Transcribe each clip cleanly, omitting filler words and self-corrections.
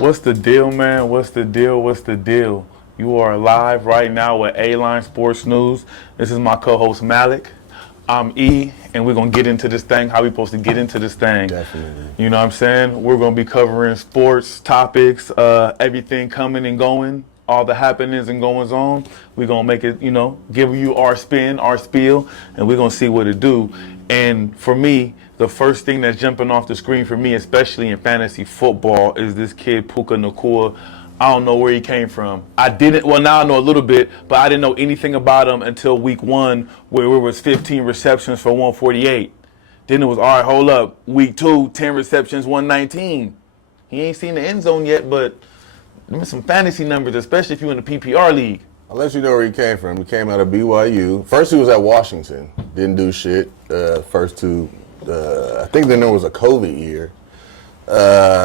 What's the deal, man? What's the deal? What's the deal? You are live right now with A-Line Sports News. This is my co-host Malik. I'm E, and we're going to get into this thing, how we supposed to get into this thing. Definitely. You know what I'm saying? We're going to be covering sports, topics, everything coming and going, all the happenings and goings on. We're going to make it, give you our spin, our spiel, and we're going to see what it do. And for me, the first thing that's jumping off the screen for me, especially in fantasy football, is this kid, Puka Nacua. I don't know where he came from. Now I know a little bit, but I didn't know anything about him until week 1, where it was 15 receptions for 148. Then it was, all right, hold up. Week 2, 10 receptions, 119. He ain't seen the end zone yet, but them are some fantasy numbers, especially if you're in the PPR league. I'll let you know where he came from. He came out of BYU. First, he was at Washington. Didn't do shit. First two, I think then there was a COVID year.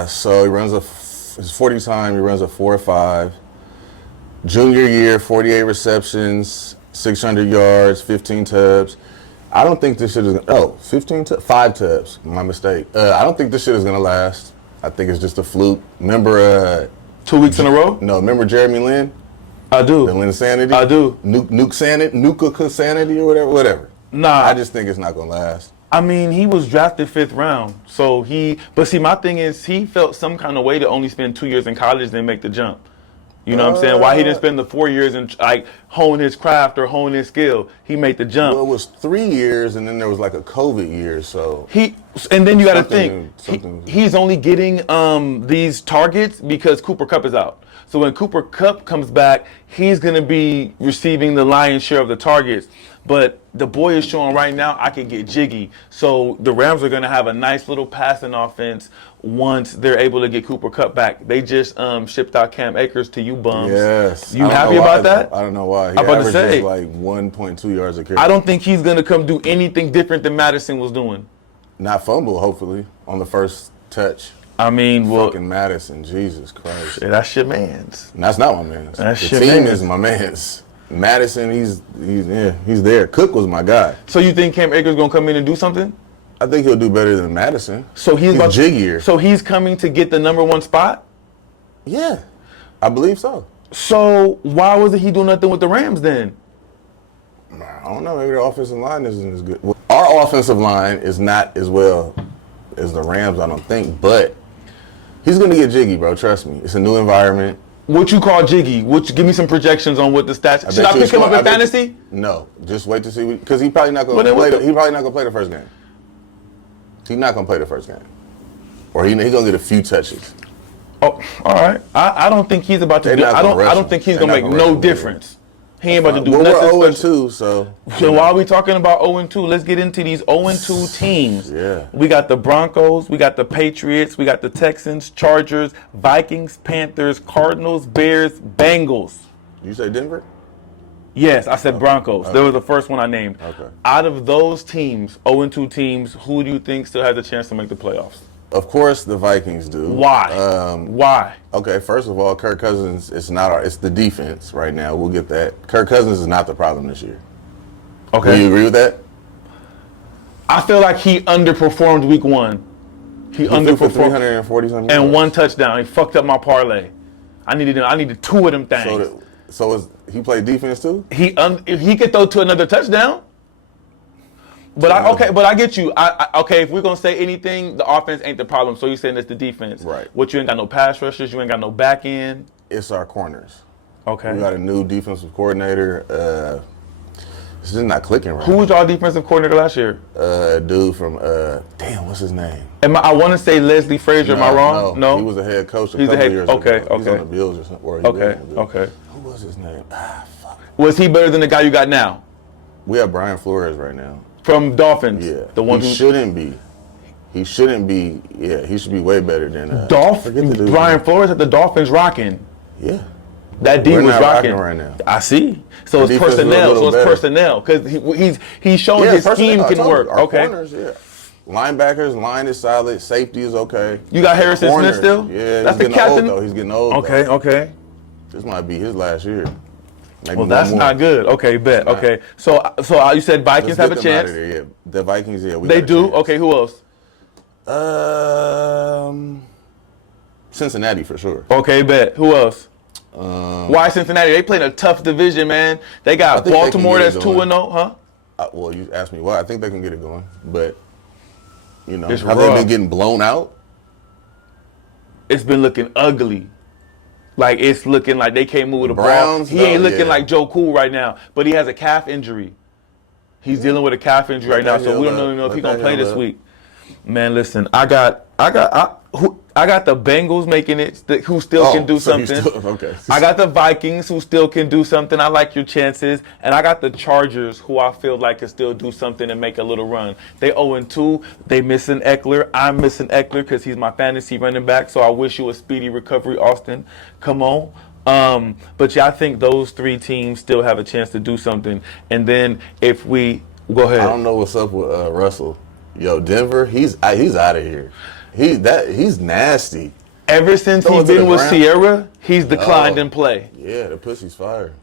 So he runs his 40 time, he runs a 4.5. Junior year, 48 receptions, 600 yards, 15 tubs. I don't think this shit is gonna, 5 tubs, my mistake. I don't think this shit is gonna last. I think it's just a fluke. Remember 2 weeks in a row? No, remember Jeremy Lin? I do. The Lin Sanity? I do. Nuke Sanity or whatever. Nah. I just think it's not gonna last. I mean, he was drafted 5th round. But see, my thing is, he felt some kind of way to only spend 2 years in college then make the jump. You know what I'm saying? Why he didn't spend the 4 years and hone his craft or hone his skill? He made the jump. Well, it was 3 years, and then there was like a COVID year, so. And then you got to think, he's only getting these targets because Cooper Kupp is out. So when Cooper Kupp comes back, he's going to be receiving the lion's share of the targets. But the boy is showing right now I can get jiggy. So the Rams are going to have a nice little passing offense once they're able to get Cooper Kupp back. They just shipped out Cam Akers to you bums. Yes. You happy about that? I don't know why. He I'm about to say, like 1.2 yards a carry. I don't think he's going to come do anything different than Madison was doing. Not fumble, hopefully, on the first touch. I mean, fucking Madison, Jesus Christ. Yeah, that's your man's. That's not my man's. That's the your team man's. is my man's. Madison, he's there. Cook was my guy. So you think Cam Akers gonna come in and do something? I think he'll do better than Madison. So he's jiggier. So he's coming to get the number 1 spot? Yeah, I believe so. So why wasn't he doing nothing with the Rams then? I don't know. Maybe their offensive line isn't as good. Our offensive line is not as well as the Rams, I don't think. But he's gonna get jiggy, bro. Trust me. It's a new environment. What you call jiggy? Give me some projections on what the stats. Should I pick him up in fantasy? No, just wait to see because he's probably not going to play. He's probably not going to play the first game. He's not going to play the first game, or he's going to get a few touches. Oh, all right. I don't think he's about to. I don't think he's going to make no difference. He ain't about to do nothing. We're 0-2, so. So while we talking about 0-2, let's get into these 0-2 teams. Yeah. We got the Broncos, we got the Patriots, we got the Texans, Chargers, Vikings, Panthers, Cardinals, Bears, Bengals. You say Denver? Yes, I said Broncos. That was the first one I named. Okay. Out of those teams, 0-2 teams, who do you think still has a chance to make the playoffs? Of course, the Vikings do. Why? Why? Okay, first of all, Kirk Cousins. It's the defense right now. We'll get that. Kirk Cousins is not the problem this year. Okay. Do you agree with that? I feel like he underperformed week 1. He underperformed. 340 something. And 1 touchdown. He fucked up my parlay. I needed 2 of them things. So he played defense too? If he could throw to another touchdown. But I get you. Okay, if we're gonna say anything, the offense ain't the problem. So you're saying it's the defense, right? What, you ain't got no pass rushers, you ain't got no back end. It's our corners. Okay. We got a new defensive coordinator. It's just not clicking right. Who was our defensive coordinator last year? Dude from what's his name? I want to say Leslie Frazier. Am I wrong? No. He was a head coach. He's a head. Years okay. ago. Okay. He's on the Bills or something. Okay. Who was his name? Fuck. Was he better than the guy you got now? We have Brian Flores right now. From Dolphins. Yeah. The one he shouldn't be. He shouldn't be. Yeah. He should be way better than Dolphins. Brian Flores at the Dolphins rocking. Yeah. That D was rocking right now. I see. So it's personnel. Because he's showing his scheme can work. Okay. Corners, yeah. Linebackers, line is solid. Safety is okay. You got Harrison Smith still? Yeah. That's the captain. He's getting old. Okay. This might be his last year. Maybe well, that's not good. Okay, bet. Okay. So you said Vikings have a chance? Yeah. The Vikings, yeah. They do? Okay, who else? Cincinnati for sure. Okay, bet. Who else? Why Cincinnati? They playing a tough division, man. They got Baltimore that's 2-0, huh? Well, you asked me why. I think they can get it going, but It's have they rough. been getting blown out? It's been looking ugly. Like, it's looking like they can't move with the Browns, ball. He ain't no, looking yeah. like Joe Cool right now, but he has a calf injury. He's dealing with a calf injury right now, so we don't even know if he's gonna play this week. Man, listen, I got the Bengals making it, who still can do something. Okay. I got the Vikings, who still can do something. I like your chances. And I got the Chargers, who I feel like can still do something and make a little run. They 0-2. They missing Eckler. I'm missing Eckler because he's my fantasy running back. So I wish you a speedy recovery, Austin. Come on. But yeah, I think those three teams still have a chance to do something. And then if we go ahead. I don't know what's up with Russell. Yo, Denver, he's out of here. He's nasty. Ever since he's been with Sierra, he's declined in play. Yeah, the pussy's fire.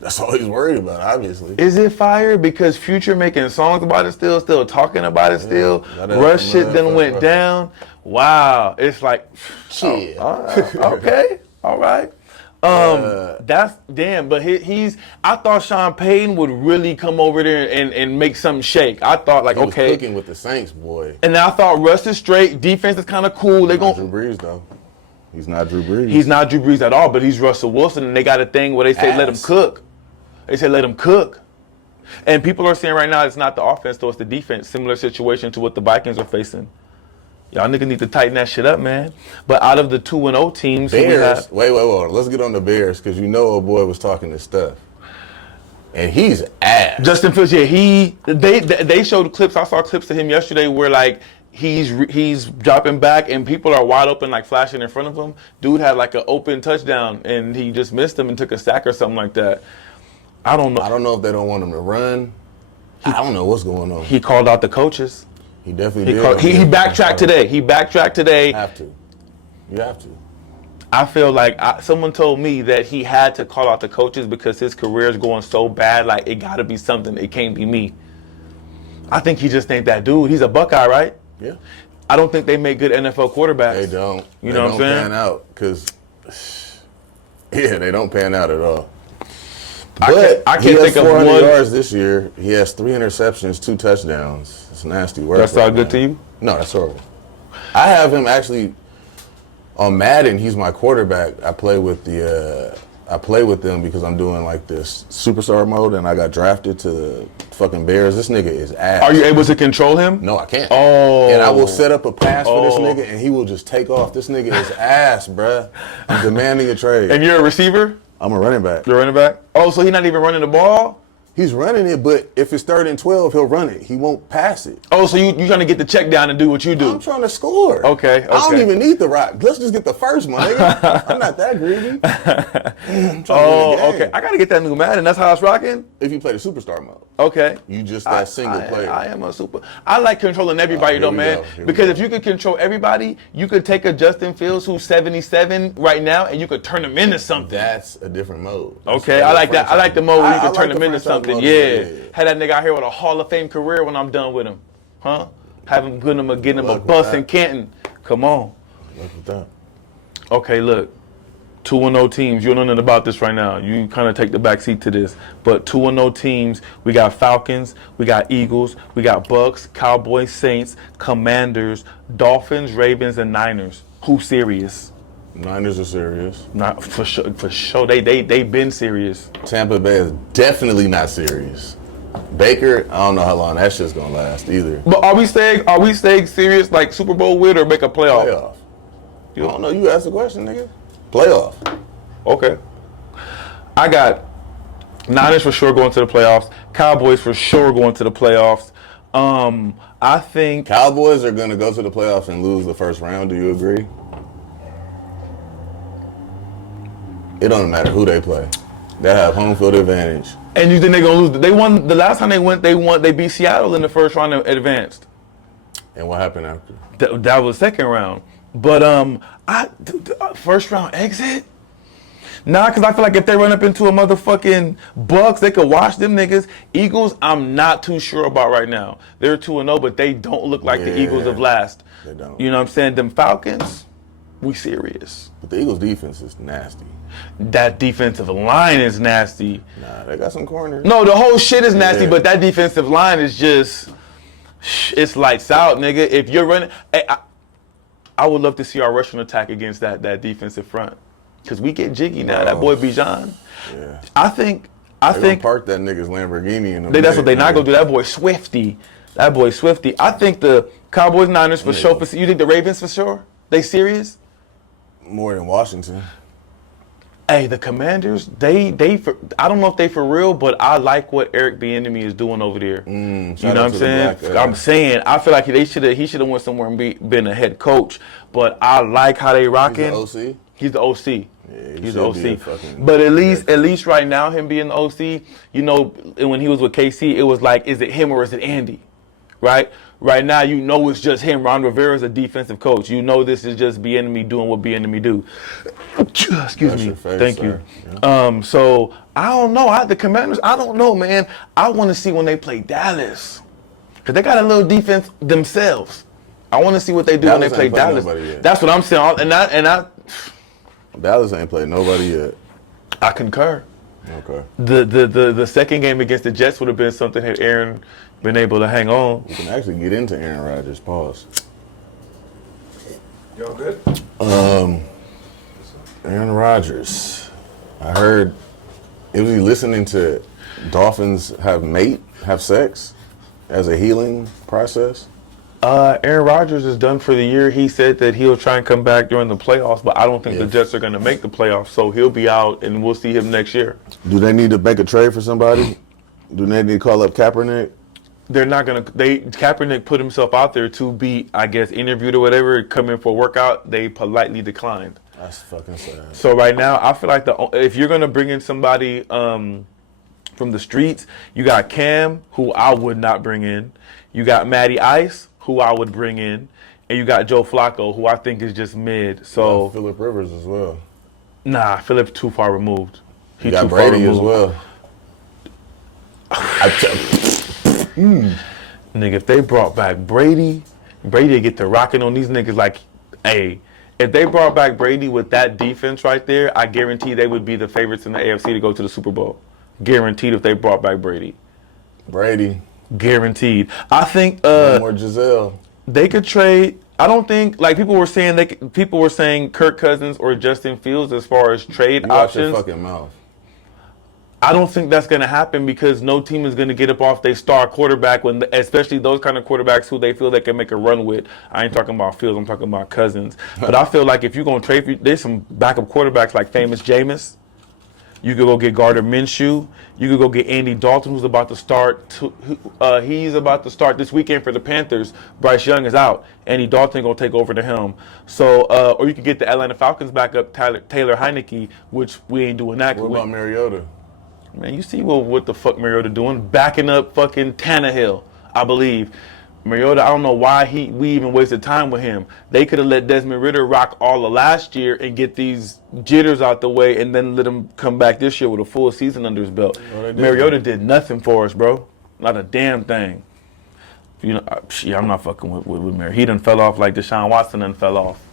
That's all he's worried about, obviously. Is it fire? Because Future making songs about it still talking about it still. Rush shit done went down. Wow. It's like, shit. Okay. All right. That's damn, but I thought Sean Payton would really come over there and make something shake. I thought he was cooking with the Saints, boy. And I thought Russ is straight. Defense is kind of cool. Drew Brees though. He's not Drew Brees. He's not Drew Brees at all, but he's Russell Wilson, and they got a thing where they say let him cook. They say let him cook. And people are saying right now it's not the offense, though, it's the defense. Similar situation to what the Vikings are facing. Y'all niggas need to tighten that shit up, man. But out of the 2-0 teams, Bears. Wait. Let's get on the Bears because old boy was talking this stuff, and he's ass. Justin Fields, yeah, they showed clips. I saw clips of him yesterday where like he's dropping back and people are wide open, like flashing in front of him. Dude had like an open touchdown and he just missed him and took a sack or something like that. I don't know. I don't know if they don't want him to run. I don't know what's going on. He called out the coaches. He definitely did. He backtracked today. You have to. You have to. I feel like someone told me that he had to call out the coaches because his career is going so bad. Like, it got to be something. It can't be me. I think he just ain't that dude. He's a Buckeye, right? Yeah. I don't think they make good NFL quarterbacks. They don't. You know what I'm saying? They don't pan out because, they don't pan out at all. But I can't think of 400 yards this year. He has 3 interceptions, 2 touchdowns. It's nasty work. That's all good to you? No, that's horrible. I have him actually on Madden. He's my quarterback. I play with them because I'm doing like this superstar mode, and I got drafted to the fucking Bears. This nigga is ass. Are you able to control him? No, I can't. Oh. And I will set up a pass for this nigga, and he will just take off. This nigga is ass, bruh. I'm demanding a trade. And you're a receiver? I'm a running back. You're a running back? Oh, so he's not even running the ball? He's running it, but if it's 3rd and 12, he'll run it. He won't pass it. Oh, so you're trying to get the check down and do what you do? I'm trying to score. Okay. I don't even need the rock. Let's just get the first, my nigga. I'm not that greedy. Okay. I got to get that new Madden. That's how it's rocking? If you play the superstar mode. Okay. You just that single player. I am a super. I like controlling everybody, though, man. Because if you could control everybody, you could take a Justin Fields who's 77 right now, and you could turn him into something. That's a different mode. Okay, I like that. I like the mode where you can turn him into something. Yeah. Yeah. Had that nigga out here with a Hall of Fame career when I'm done with him. Huh? Have him getting him a bus in Canton. Come on. Look at that. Okay, look. 2-0 teams. You don't know nothing about this right now. You kind of take the back seat to this. But 2-0 teams, we got Falcons, we got Eagles, we got Bucks, Cowboys, Saints, Commanders, Dolphins, Ravens, and Niners. Who's serious? Niners are serious. Not for sure. For sure, they been serious. Tampa Bay is definitely not serious. Baker, I don't know how long that shit's gonna last either. But are we staying serious like Super Bowl win or make a playoff? I don't know. You asked the question, nigga. Playoff. Okay. I got Niners for sure going to the playoffs. Cowboys for sure going to the playoffs. I think Cowboys are gonna go to the playoffs and lose the first round. Do you agree? It don't matter who they play. They have home field advantage. And you think they're gonna lose? They won the last time they went. They beat Seattle in the first round and advanced. And what happened after? That was second round. But first round exit? Nah, because I feel like if they run up into a motherfucking Bucks, they could wash them niggas. Eagles, I'm not too sure about right now. They're 2-0, but they don't look like the Eagles of last. They don't. You know what I'm saying? Them Falcons, We serious. But the Eagles' defense is nasty. That defensive line is nasty. Nah, they got some corners. No, the whole shit is nasty, Yeah. but that defensive line is just, it's lights out, nigga. If you're running, I would love to see our rushing attack against that defensive front. Because we get jiggy now. That boy Bijan. Yeah. I think park that nigga's Lamborghini in the that's what they not gonna do. That boy Swifty. I think the Cowboys, Niners for sure. You think the Ravens for sure? They serious? More than Washington. Hey, the Commanders, I don't know if they for real, but I like what Eric Bieniemy is doing over there. You know what I'm saying? I'm saying I feel like he should have went somewhere and been a head coach. But I like how they rocking. He's the OC. He's the OC. Yeah, he's the OC. But at least right now, him being the OC, you know, when he was with KC, it was like, is it him or is it Andy? Right? Right now, you know it's just him. Ron Rivera's a defensive coach. You know this is just Bieniemy doing what Bieniemy do. Excuse me. Thank you. Yeah. So, I don't know. The Commanders, I don't know, man. I want to see when they play Dallas. Because they got a little defense themselves. I want to see what they do when they play Dallas. That's what I'm saying. And I Dallas ain't played nobody yet. I concur. Okay. The second game against the Jets would have been something had Aaron been able to hang on. We can actually get into Aaron Rodgers. Pause. Y'all good? Aaron Rodgers. I heard, was he listening to dolphins have sex as a healing process? Aaron Rodgers is done for the year. He said that he'll try and come back during the playoffs, but I don't think the Jets are going to make the playoffs, so he'll be out, and we'll see him next year. Do they need to make a trade for somebody? Do they need to call up Kaepernick? They're not going to. Kaepernick put himself out there to be, I guess, interviewed or whatever, come in for a workout. They politely declined. That's fucking sad. So right now, I feel like if you're going to bring in somebody from the streets, you got Cam, who I would not bring in. You got Matty Ice, who I would bring in, and you got Joe Flacco, who I think is just mid. So Phillip Rivers as well. Nah, Phillip's too far removed. He got Brady as well. Nigga, if they brought back Brady would get to rocking on these niggas like, hey, if they brought back Brady with that defense right there, I guarantee they would be the favorites in the AFC to go to the Super Bowl. Guaranteed if they brought back Brady. Guaranteed. I think no more Giselle. They could trade. I don't think like people were saying Kirk Cousins or Justin Fields as far as trade options. Watch your fucking mouth. I don't think that's going to happen because no team is going to get up off their star quarterback, especially those kind of quarterbacks who they feel they can make a run with. I ain't talking about Fields, I'm talking about Cousins. But I feel like if you're going to trade, there's some backup quarterbacks like Famous Jameis. You could go get Gardner Minshew. You could go get Andy Dalton, who's about to start. He's about to start this weekend for the Panthers. Bryce Young is out. Andy Dalton going to take over the helm. So, or you could get the Atlanta Falcons backup, Taylor Heineke, which we ain't doing that. What about Mariota? Man, you see what the fuck Mariota doing? Backing up fucking Tannehill, I believe. Mariota, I don't know why we even wasted time with him. They could have let Desmond Ridder rock all of last year and get these jitters out the way and then let him come back this year with a full season under his belt. Mariota did nothing for us, bro. Not a damn thing. You know, I'm not fucking with Mariota. He done fell off like Deshaun Watson done fell off.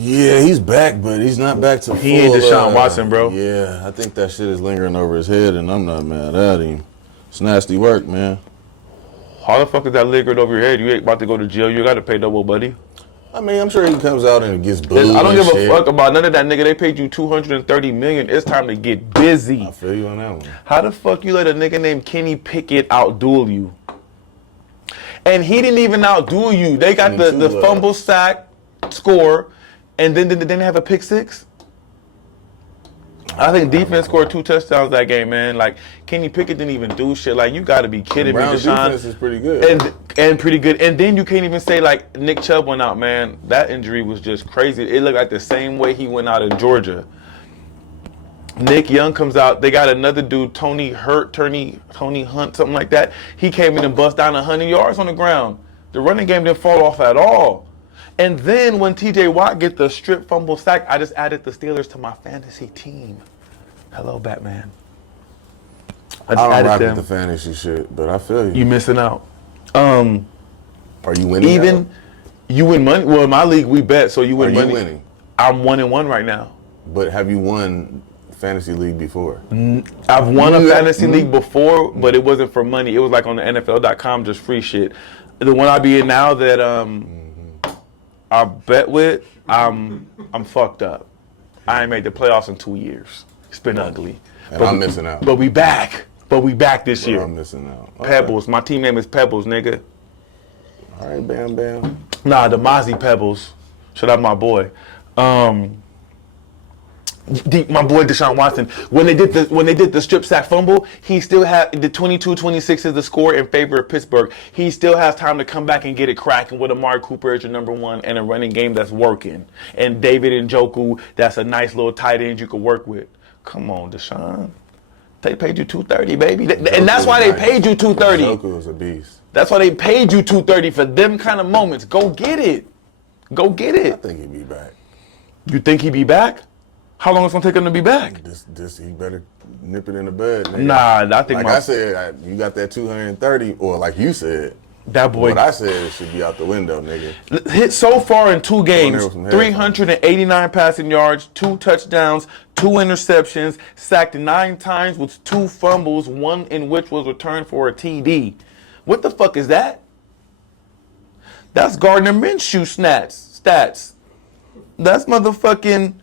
Yeah, he's back, but he's not back to full. He ain't Deshaun Watson, bro. Yeah, I think that shit is lingering over his head, and I'm not mad at him. It's nasty work, man. How the fuck is that lingered over your head? You ain't about to go to jail. You got to pay double, buddy. I mean, I'm sure he comes out and gets booed. I don't give a fuck about none of that, nigga. They paid you $230 million. It's time to get busy. I feel you on that one. How the fuck you let a nigga named Kenny Pickett outduel you? And he didn't even outduel you. They got the fumble sack score, and then didn't have a pick six. I think defense scored 2 touchdowns that game, man. Like, Kenny Pickett didn't even do shit. Like, you got to be kidding me, Deshaun. Defense is pretty good. And pretty good. And then you can't even say, like, Nick Chubb went out, man. That injury was just crazy. It looked like the same way he went out in Georgia. Nick Young comes out. They got another dude, Tony Hunt, something like that. He came in and bust down 100 yards on the ground. The running game didn't fall off at all. And then when T.J. Watt get the strip fumble sack, I just added the Steelers to my fantasy team. Hello, Batman. I don't rock with the fantasy shit, but I feel you. You missing out. Are you winning? You win money. Well, in my league, we bet, so you win money. Are you winning? I'm 1-1 right now. But have you won fantasy league before? I've won a fantasy league before, but it wasn't for money. It was like on the NFL.com, just free shit. The one I be in now that I bet with, I'm fucked up. I ain't made the playoffs in 2 years. It's been ugly. And I'm missing out. But we back. But we back this year. I'm missing out. Okay. Pebbles. My team name is Pebbles, nigga. All right, Bam Bam. Nah, the Mozzie Pebbles. Shout out my boy. My boy Deshaun Watson. When they did the strip sack fumble, he still had the 22-26 is the score in favor of Pittsburgh. He still has time to come back and get it cracking with Amari Cooper as your number one and a running game that's working. And David Njoku, that's a nice little tight end you could work with. Come on, Deshaun. They paid you $230, baby. And that's why they paid you $230. Njoku was a beast. That's why they paid you $230 for them kind of moments. Go get it. Go get it. I think he'd be back. You think he'd be back? How long is it going to take him to be back? This he better nip it in the bud. Nigga. Nah, I think like I said, you got that 230, or like you said, that boy. What I said, it should be out the window, nigga. Hit so far in 2 games, 389 passing yards, 2 touchdowns, 2 interceptions, sacked 9 times with 2 fumbles, 1 in which was returned for a TD. What the fuck is that? That's Gardner Minshew stats. That's motherfucking.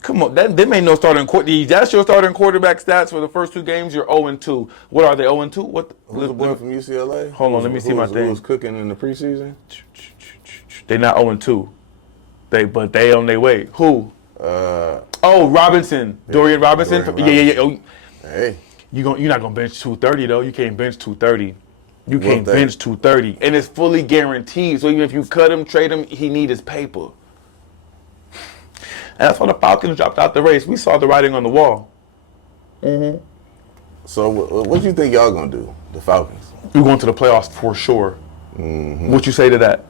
Come on, them ain't no starting quarterback. That's your starting quarterback stats for the first 2 games. You're 0-2. What are they 0-2? What? Who's the boy from UCLA? Hold on, let me see my thing. Who was cooking in the preseason? They not 0-2. But they on their way. Who? Robinson. Dorian Robinson. Yeah. Oh, hey. You're not gonna bench 230 though. You can't bench 230. You can't bench 230, and it's fully guaranteed. So even if you cut him, trade him, he need his paper. And that's why the Falcons dropped out the race. We saw the writing on the wall. Mm-hmm. So what do you think y'all gonna do, the Falcons? We're going to the playoffs for sure. Mm-hmm. What you say to that?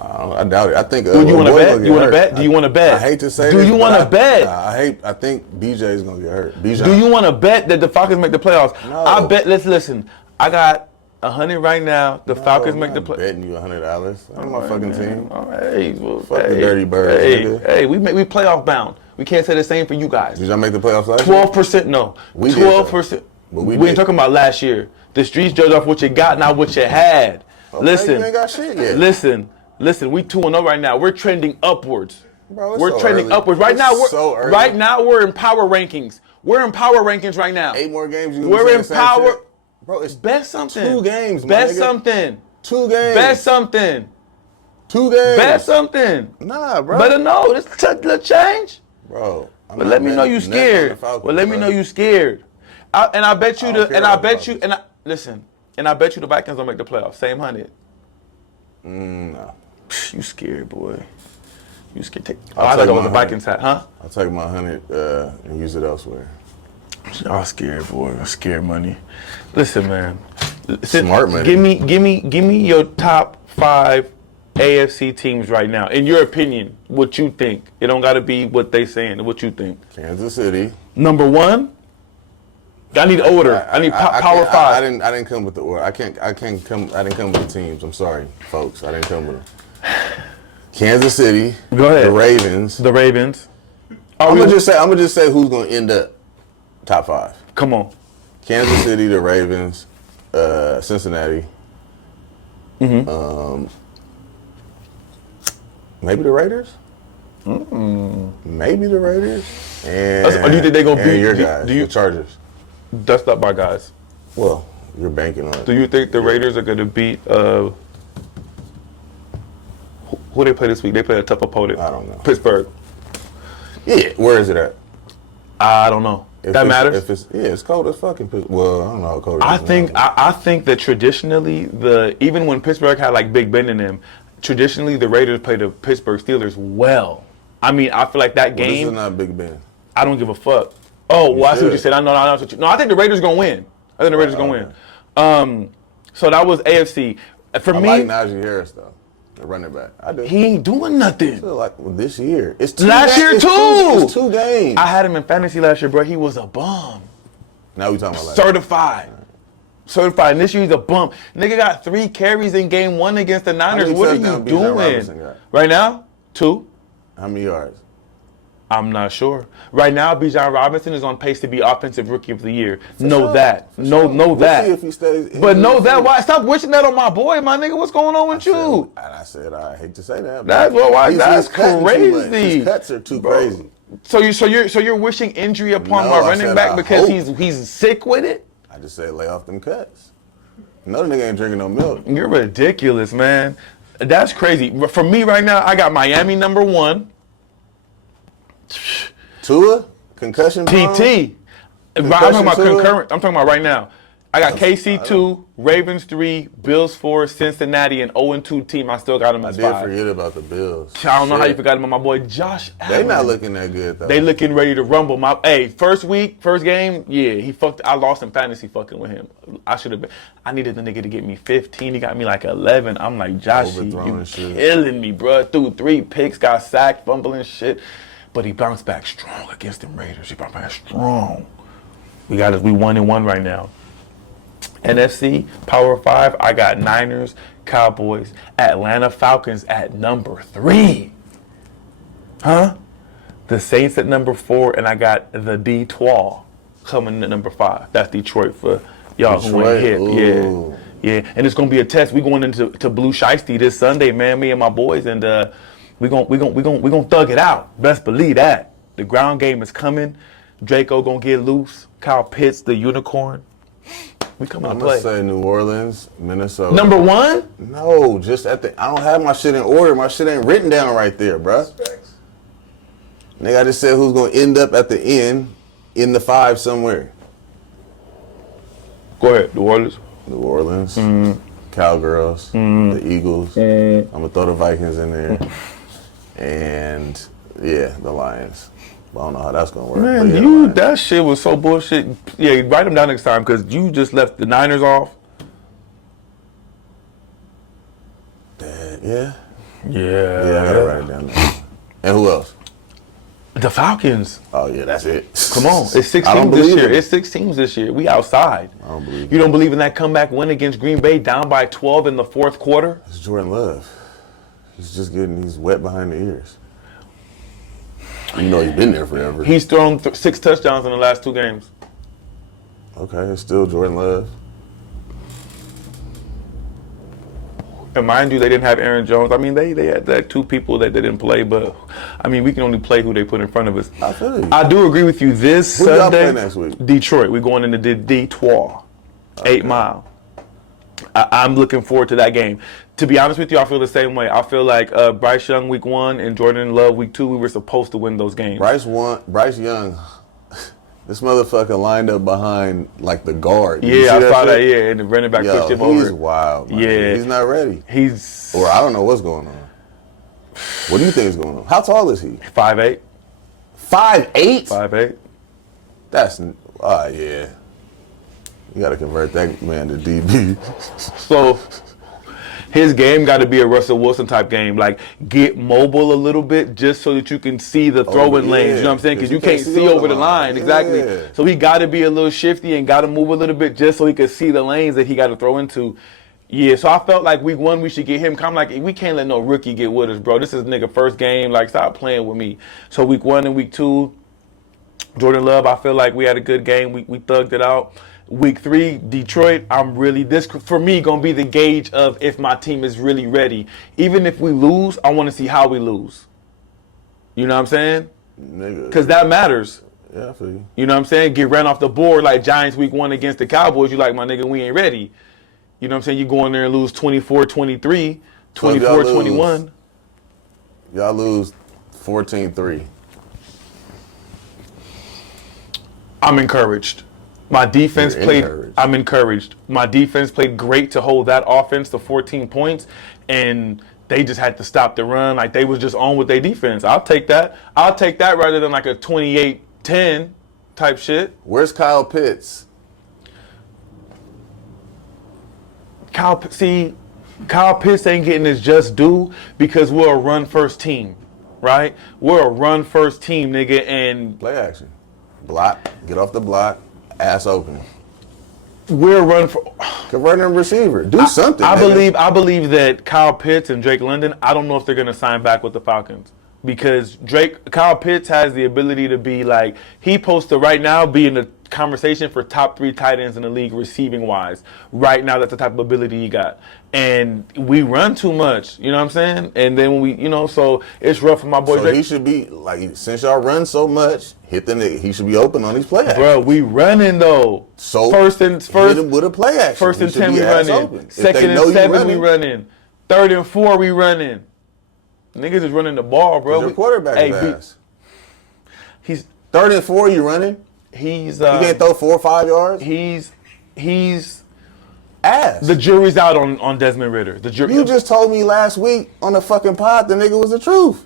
I doubt it. I think. Do you want to bet? You want to bet? Do you want to bet? I hate to say. Do you want to bet? I think BJ is gonna get hurt. BJ. Do you want to bet that the Falcons make the playoffs? No. I bet. Let's listen. I got 100 right now. The Falcons make the playoffs. Betting you $100. I'm my fucking team. All right. Well, Fuck the dirty birds. Hey, we playoff bound. We can't say the same for you guys. Did y'all make the playoffs last year? 12%. No. We 12%. We ain't talking about last year. The streets judge off what you got, not what you had. Okay, Listen. You ain't got shit yet. Listen. We 2-0 right now. We're trending upwards. Bro, we're so trending early. upwards right now. Right now we're in power rankings. We're in power rankings right now. 8 more games. We're in power. Shit. Bro, it's bet something. 2 games. Bet something. 2 games. Bet something. 2 games. Bet something. Nah, bro. Better know. Let's change. Bro. But let me know you scared. Let me know you scared. I bet you listen. And I bet you the Vikings don't make the playoffs. Same 100. No. You scared, boy. You scared. I thought it was the Vikings hat, huh? I'll take my 100 and use it elsewhere. Y'all scared, boy. Scared money. Listen, man. Smart money. Give me your top 5 AFC teams right now. In your opinion, what you think. It don't gotta be what they saying. What you think. Kansas City. Number 1. I need order. I need power 5. I didn't come with the order. I didn't come with the teams. I'm sorry, folks. I didn't come with them. Kansas City. Go ahead. The Ravens. I'm gonna just say who's gonna end up top 5. Come on. Kansas City, the Ravens, Cincinnati. Mm-hmm. Maybe the Raiders. Maybe the Raiders. And do you think they're gonna beat your guys? The Chargers. That's not my guys. Well, you're banking on it. Do you think the Raiders are gonna beat? Who they play this week? They play a tough opponent. I don't know. Pittsburgh. Yeah. Where is it at? I don't know. That matters. It's cold as fucking Pittsburgh. Well, I don't know how cold it is. I think that traditionally even when Pittsburgh had like Big Ben in them, traditionally the Raiders played the Pittsburgh Steelers well. I mean, I feel like that game. This is not Big Ben. I don't give a fuck. Oh, well, I see what you said. I know. I think the Raiders gonna win. Gonna win. So that was AFC. For me, I like Najee Harris though. The running back. I do. He ain't doing nothing. This year. It's last year too. It's 2 games. I had him in fantasy last year, bro. He was a bum. Now we talking about certified. Certified. And this year he's a bum. Nigga got 3 carries in game 1 against the Niners. What are you doing? Right now? 2. How many yards? I'm not sure. Right now, Bijan Robinson is on pace to be Offensive Rookie of the Year. Know sure. that. Know We'll that. see if he stays. But know that. Why? Stop wishing that on my boy, my nigga. What's going on with you? And I said, I hate to say that. That's why. That's crazy. His cuts are too crazy. So you're wishing injury upon my running back because he's sick with it? I just said lay off them cuts. Another nigga ain't drinking no milk. You're ridiculous, man. That's crazy. For me right now, I got Miami #1. Tua? Concussion prone? TT. I'm talking about concurrent. I'm talking about right now. I got KC 2, Ravens 3, Bills 4, Cincinnati, and 0-2 team. I still got them as 5. I did forget about the Bills. I don't know how you forgot about my boy Josh Allen. They not looking that good though. They looking ready to rumble. First game, yeah, he fucked. I lost in fantasy fucking with him. I should have been. I needed the nigga to get me 15. He got me like 11. I'm like, Josh, you killing me, bro. Threw 3 picks, got sacked, fumbling shit. But he bounced back strong against them Raiders. He bounced back strong. We 1-1 right now. NFC, Power 5, I got Niners, Cowboys, Atlanta Falcons at number 3. Huh? The Saints at number 4, and I got the D12 coming at number 5. That's Detroit for y'all who ain't hit. Ooh. Yeah. And it's gonna be a test. We going into Blue Shiesty this Sunday, man. Me and my boys, and we gonna thug it out. Best believe that. The ground game is coming. Draco gonna get loose. Kyle Pitts, the unicorn. We coming to play. I'm gonna say New Orleans, Minnesota. Number 1? No, just I don't have my shit in order. My shit ain't written down right there, bruh. Nigga, I just said who's gonna end up at the end in the 5 somewhere. Go ahead, New Orleans. New Orleans, Cowgirls, the Eagles. I'm gonna throw the Vikings in there, and yeah, the Lions. I don't know how that's gonna work. Man, yeah, that shit was so bullshit. Yeah, write them down next time because you just left the Niners off. Yeah, Yeah. I gotta write it down there. And who else? The Falcons. Oh yeah, that's it. Come on, it's 6 teams this year. It's 6 teams this year. We outside. I don't believe you. Don't believe in that comeback win against Green Bay, down by 12 in the 4th quarter? It's Jordan Love. He's wet behind the ears. You know he's been there forever. He's thrown 6 touchdowns in the last 2 games. Okay, it's still Jordan Love. And mind you, they didn't have Aaron Jones. I mean, they had like 2 people that they didn't play, but I mean, we can only play who they put in front of us. I feel you. I do agree with you. This Who Sunday, y'all play next week? Detroit. We're going into the D12, 8 Mile. I'm looking forward to that game. To be honest with you, I feel the same way. I feel like Bryce Young week 1 and Jordan Love week 2, we were supposed to win those games. Bryce Young, this motherfucker lined up behind like the guard. Yeah, I saw that. Yeah, and the running back pushed him over. He's wild. Man. Yeah, he's not ready. Or I don't know what's going on. What do you think is going on? How tall is he? 5'8". 5'8"? 5'8". That's yeah. You got to convert that man to DB. So his game got to be a Russell Wilson type game. Like, get mobile a little bit just so that you can see the throwing lanes. You know what I'm saying? Because you can't see over the line. Exactly. Yeah. So he got to be a little shifty and got to move a little bit just so he could see the lanes that he got to throw into. Yeah, so I felt like week 1 we should get him. I'm like, we can't let no rookie get with us, bro. This is nigga first game. Like, stop playing with me. So week 1 and week 2, Jordan Love, I feel like we had a good game. We thugged it out. Week 3, Detroit, this for me gonna be the gauge of if my team is really ready. Even if we lose, I want to see how we lose. You know what I'm saying? Because that matters. Yeah, I feel you. You know what I'm saying? Get ran off the board like Giants week 1 against the Cowboys. You like, my nigga, we ain't ready. You know what I'm saying? You go in there and lose 24-23, 24-21. Y'all lose 14-3. I'm encouraged. My defense I'm encouraged. My defense played great to hold that offense to 14 points, and they just had to stop the run. Like, they was just on with their defense. I'll take that. I'll take that rather than like a 28-10 type shit. Where's Kyle Pitts? Kyle Pitts ain't getting his just due because we're a run-first team, right? We're a run-first team, nigga, and... Play action. Block. Get off the block. Ass open. We're run for converting receiver. Do something. I believe that Kyle Pitts and Drake London, I don't know if they're gonna sign back with the Falcons. because Kyle Pitts has the ability to be like, he supposed to right now be in the conversation for top 3 tight ends in the league receiving wise. Right now, that's the type of ability he got. And we run too much, you know what I'm saying? And then so it's rough for my boy So Drake. he should be, like, since y'all run so much, he should be open on these play actions. Bro, we running though. So first hit him with a play action. First and 10 we ass running. open. Second and 7 we running. Third and 4 we running. Niggas is running the ball, bro. Your quarterback is ass. He's 3rd and 4 you running. He's you can't throw 4 or 5 yards. He's ass. The jury's out on Desmond Ridder. You just told me last week on the fucking pod the nigga was the truth.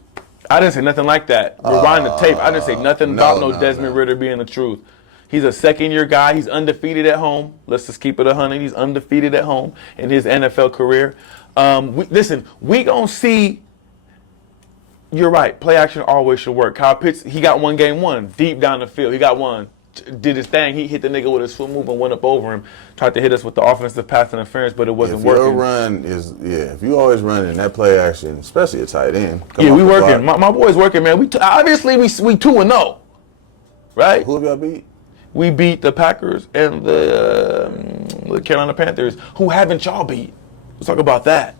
I didn't say nothing like that. Rewind the tape. I didn't say nothing about Desmond Ridder being the truth. He's a second-year guy. He's undefeated at home. Let's just keep it 100. He's undefeated at home in his NFL career. We gonna see. You're right. Play action always should work. Kyle Pitts, he got one game one deep down the field. He got one. Did his thing. He hit the nigga with a swim move and went up over him. Tried to hit us with the offensive pass interference, but it wasn't working. Your run is, if you always run in that play action, especially a tight end. We working. My boy's working, man. Obviously we 2-0, right? Who have y'all beat? We beat the Packers and the Carolina Panthers. Who haven't y'all beat? Let's talk about that.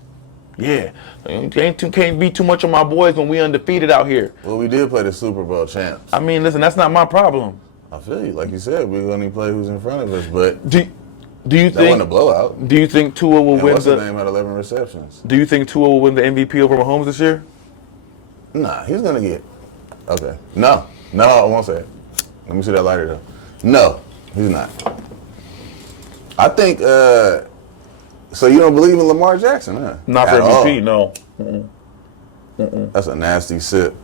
Yeah, can't beat too much of my boys when we undefeated out here. Well, we did play the Super Bowl champs. I mean, listen, that's not my problem. I feel you. Like you said, we're going to play who's in front of us, but do you think that wasn't a blowout? Do you think Tua will win what's the name had 11 receptions? Do you think Tua will win the MVP over Mahomes this year? Nah, he's going to get. Okay. No, I won't say it. Let me see that lighter though. No, he's not. I think. So you don't believe in Lamar Jackson, huh? Not for MVP, no. That's a nasty sip.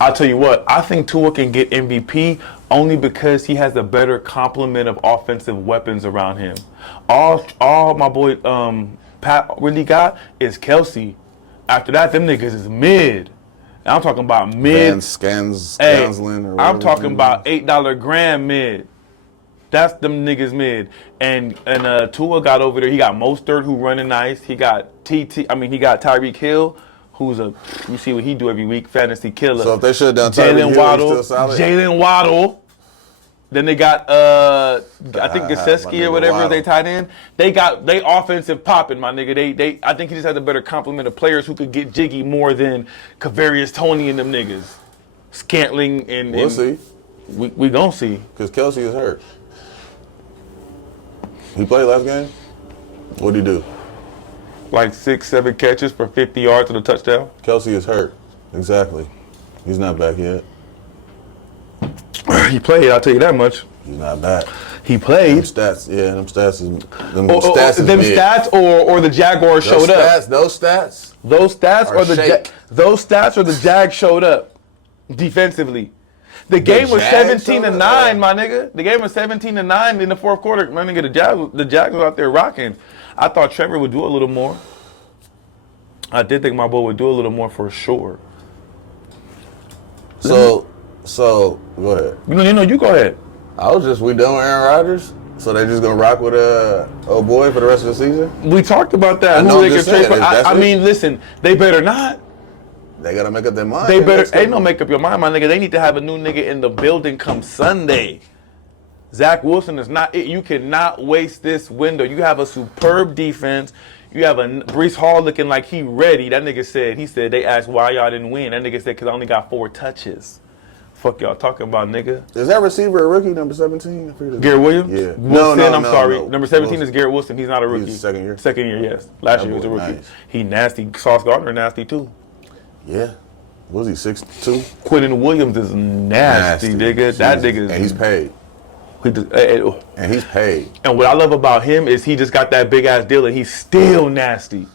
I'll tell you what, I think Tua can get MVP only because he has a better complement of offensive weapons around him. All my boy Pat really got is Kelsey. After that, them niggas is mid. And I'm talking about mid. Scanslin or I'm talking about $8 grand mid. That's them niggas mid. And Tua got over there. He got Mostert, who running nice. He got he got Tyreek Hill, who's you see what he do every week, fantasy killer. So if they should have done Tyreek Hill, he's still solid? Jalen Waddle. Then they got I think Gesicki or whatever they tied in. They offensive popping, my nigga. I think he just has a better complement of players who could get jiggy more than Kadarius Toney and them niggas. Scantling and we'll see. We gonna see. Because Kelsey is hurt. He played last game? What'd he do? Like 6-7 catches for 50 yards and a touchdown. Kelsey is hurt. Exactly. He's not back yet. He played, I'll tell you that much. He's not back. He played. Them stats is them stats or the Jaguars showed up. Those stats or the Jag showed up defensively. The game was 17-9, my nigga. The game was 17-9 in the fourth quarter. My nigga, the Jags was out there rocking. I thought Trevor would do a little more. I did think my boy would do a little more for sure. So go ahead. You go ahead. We done with Aaron Rodgers? So they just gonna rock with old boy for the rest of the season? We talked about that. I mean, listen, they better not. They gotta make up their mind. They better ain't no make up your mind, my nigga. They need to have a new nigga in the building come Sunday. Zach Wilson is not it. You cannot waste this window. You have a superb defense. You have a Breece Hall looking like he ready. That nigga said, they asked why y'all didn't win. That nigga said, because I only got 4 touches. Fuck y'all talking about, nigga. Is that receiver a rookie, number 17? Garrett Williams? Yeah. Wilson, I'm sorry. Number 17 is Garrett Wilson. He's not a rookie. He's second year? Second year, yes. Last year he was a rookie. Nice. He nasty. Sauce Gardner nasty, too. Yeah. What was he, 6'2"? Quentin Williams is nasty, nigga. That nigga is... And he's paid. And he's paid. And what I love about him is he just got that big-ass deal, and he's still nasty.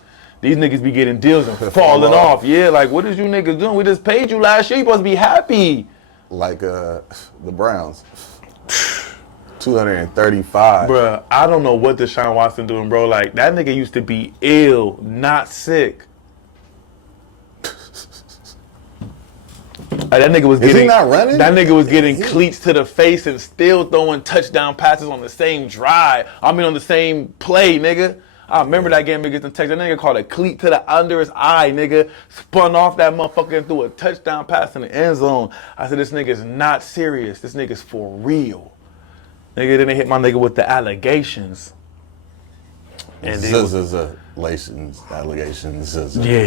These niggas be getting deals and falling off. Yeah, like, what is you niggas doing? We just paid you last year. You supposed to be happy. Like the Browns. 235. Bruh, I don't know what Deshaun Watson doing, bro. Like, that nigga used to be ill, not sick. That nigga was getting. Is he not running? That nigga was getting cleats to the face and still throwing touchdown passes on the same drive. I mean, on the same play, nigga. I remember that game against the Texans. That nigga called a cleat to the under his eye, nigga. Spun off that motherfucker and threw a touchdown pass in the end zone. I said, this nigga's not serious. This nigga's for real. Nigga, then they hit my nigga with the allegations. And allegations. Yeah,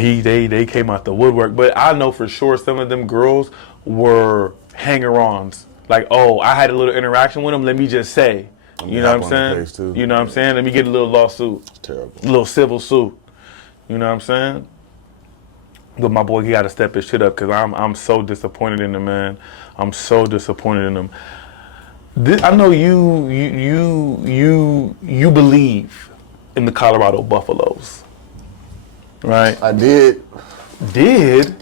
they came out the woodwork. But I know for sure some of them girls were hanger-ons. Like, oh, I had a little interaction with him. Let me just say. You know what I'm saying? You know what I'm saying? Let me get a little lawsuit. It's terrible. A little civil suit. You know what I'm saying? But my boy, he got to step his shit up because I'm so disappointed in him, man. I'm so disappointed in him. I know you believe in the Colorado Buffaloes, right? I did. Did?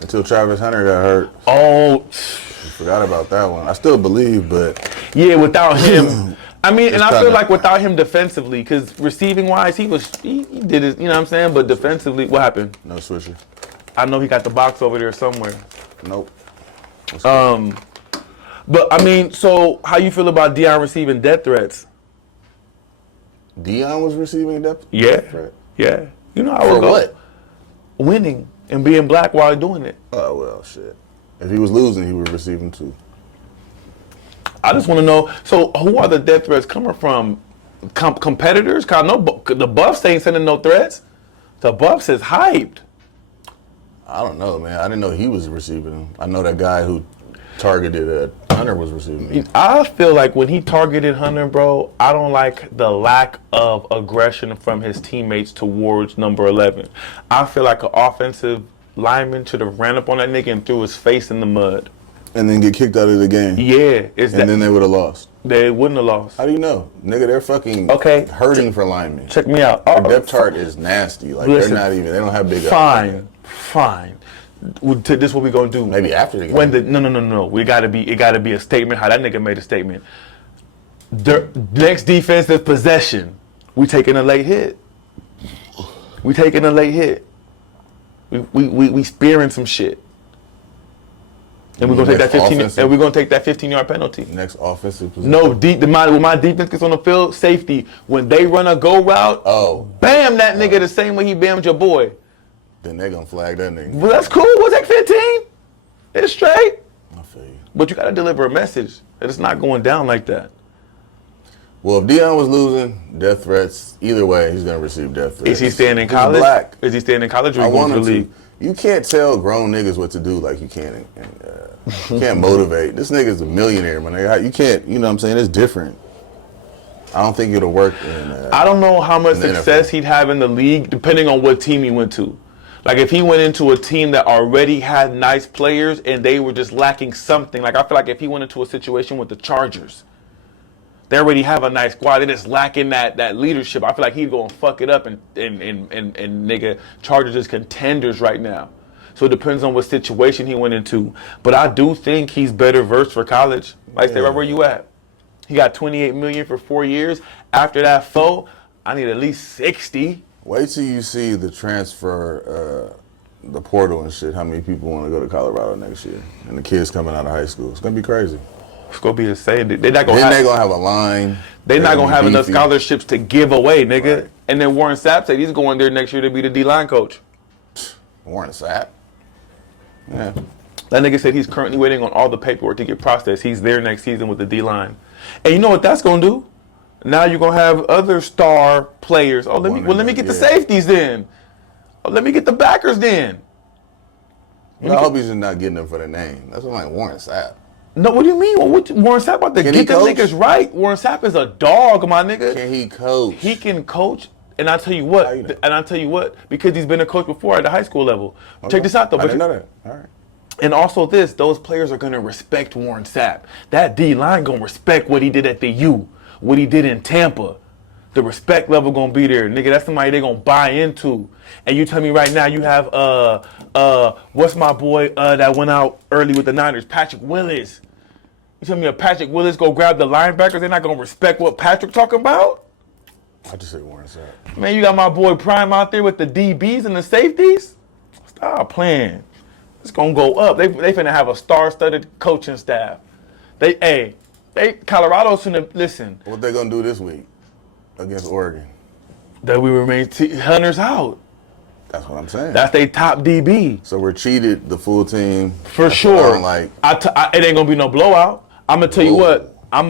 Until Travis Hunter got hurt. Oh. I forgot about that one. I still believe, but. Yeah, without him. I mean, and I feel like without him defensively, because receiving-wise, he did his, you know what I'm saying? But defensively, what happened? No switcher. I know he got the box over there somewhere. Nope. But, I mean, so how you feel about Deion receiving death threats? Deion was receiving death threat? Yeah. You know how it goes. For what? Winning and being black while doing it. Oh, well, shit. If he was losing, he would receive them too. I just want to know, so who are the death threats coming from? Competitors? Cause I know the Buffs ain't sending no threats. The Buffs is hyped. I don't know, man. I didn't know he was receiving them. I know that guy who targeted Hunter was receiving them. I feel like when he targeted Hunter, bro, I don't like the lack of aggression from his teammates towards number 11. I feel like an offensive lineman should have ran up on that nigga and threw his face in the mud. And then get kicked out of the game. Yeah. Then they would have lost. They wouldn't have lost. How do you know? Nigga, they're fucking hurting for linemen. Check me out. Their depth chart is nasty. Like, listen, they're not even, they don't have big Fine. This is what we gonna do. Maybe after the game. No. It gotta be a statement. How that nigga made a statement. The next defensive possession, we taking a late hit. We spearing some shit. And we're gonna take that 15. And we're gonna take that 15-yard penalty. Next offensive possession. No, when my defense gets on the field, safety. When they run a go route, bam that nigga the same way he bammed your boy. Then they gonna flag that nigga. Well, that's cool. We'll take 15. It's straight. I feel you. But you gotta deliver a message that it's not going down like that. Well, if Deion was losing, death threats, either way, he's gonna receive death threats. Is he staying in college? He's black. Is he staying in college or going to the league? You can't tell grown niggas what to do like you can. You can't motivate. This nigga's a millionaire, man. You can't, you know what I'm saying? It's different. I don't think it'll work I don't know how much success he'd have in the league, depending on what team he went to. Like, if he went into a team that already had nice players and they were just lacking something. Like, I feel like if he went into a situation with the Chargers, they already have a nice squad. They're just lacking that leadership. I feel like he'd go and fuck it up and nigga, Chargers is contenders right now. So it depends on what situation he went into. But I do think he's better versed for college. Like, stay right where you at. He got $28 million for 4 years. After that 4, I need at least 60. Wait till you see the transfer, the portal and shit, how many people want to go to Colorado next year. And the kids coming out of high school. It's going to be crazy. It's going to be insane. They're not going to have a line. They're not going to have enough scholarships to give away, nigga. Right. And then Warren Sapp said he's going there next year to be the D-line coach. Warren Sapp? Yeah. That nigga said he's currently waiting on all the paperwork to get processed. He's there next season with the D-line. And you know what that's going to do? Now you're going to have other star players. Oh, let me get the safeties then. Oh, let me get the backers then. I hope he's just not getting them for the name. That's what I'm like, Warren Sapp. No, what do you mean? Warren Sapp about to get them niggas right. Warren Sapp is a dog, my nigga. Can he coach? He can coach. And I'll tell you what. Because he's been a coach before at the high school level. Okay. Check this out, though. I didn't know that. All right. And also those players are going to respect Warren Sapp. That D-line going to respect what he did at the U, what he did in Tampa. The respect level going to be there. Nigga, that's somebody they going to buy into. And you tell me right now you have, what's my boy that went out early with the Niners? Patrick Willis. You tell me if Patrick Willis go grab the linebackers, they're not going to respect what Patrick talking about? I just say Warren Sapp. Man, you got my boy Prime out there with the DBs and the safeties? Stop playing. It's going to go up. They finna have a star-studded coaching staff. Colorado's finna, listen. What they going to do this week against Oregon? That we remain Hunter's out. That's what I'm saying. That's their top DB. So we're cheated, the full team. For That's sure. Like, it ain't gonna be no blowout. I'm gonna tell you what. I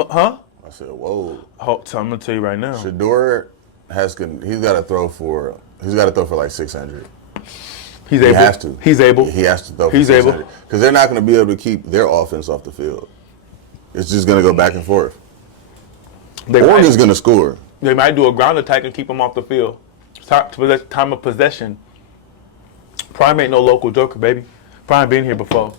said, whoa. So I'm gonna tell you right now. Shador he's got to throw for like 600. He has to. He's able. He has to throw for 600. Because they're not going to be able to keep their offense off the field. It's just going to go back and forth. Oregon's going to score. They might do a ground attack and keep him off the field. Time of possession. Prime ain't no local joker, baby. Prime been here before.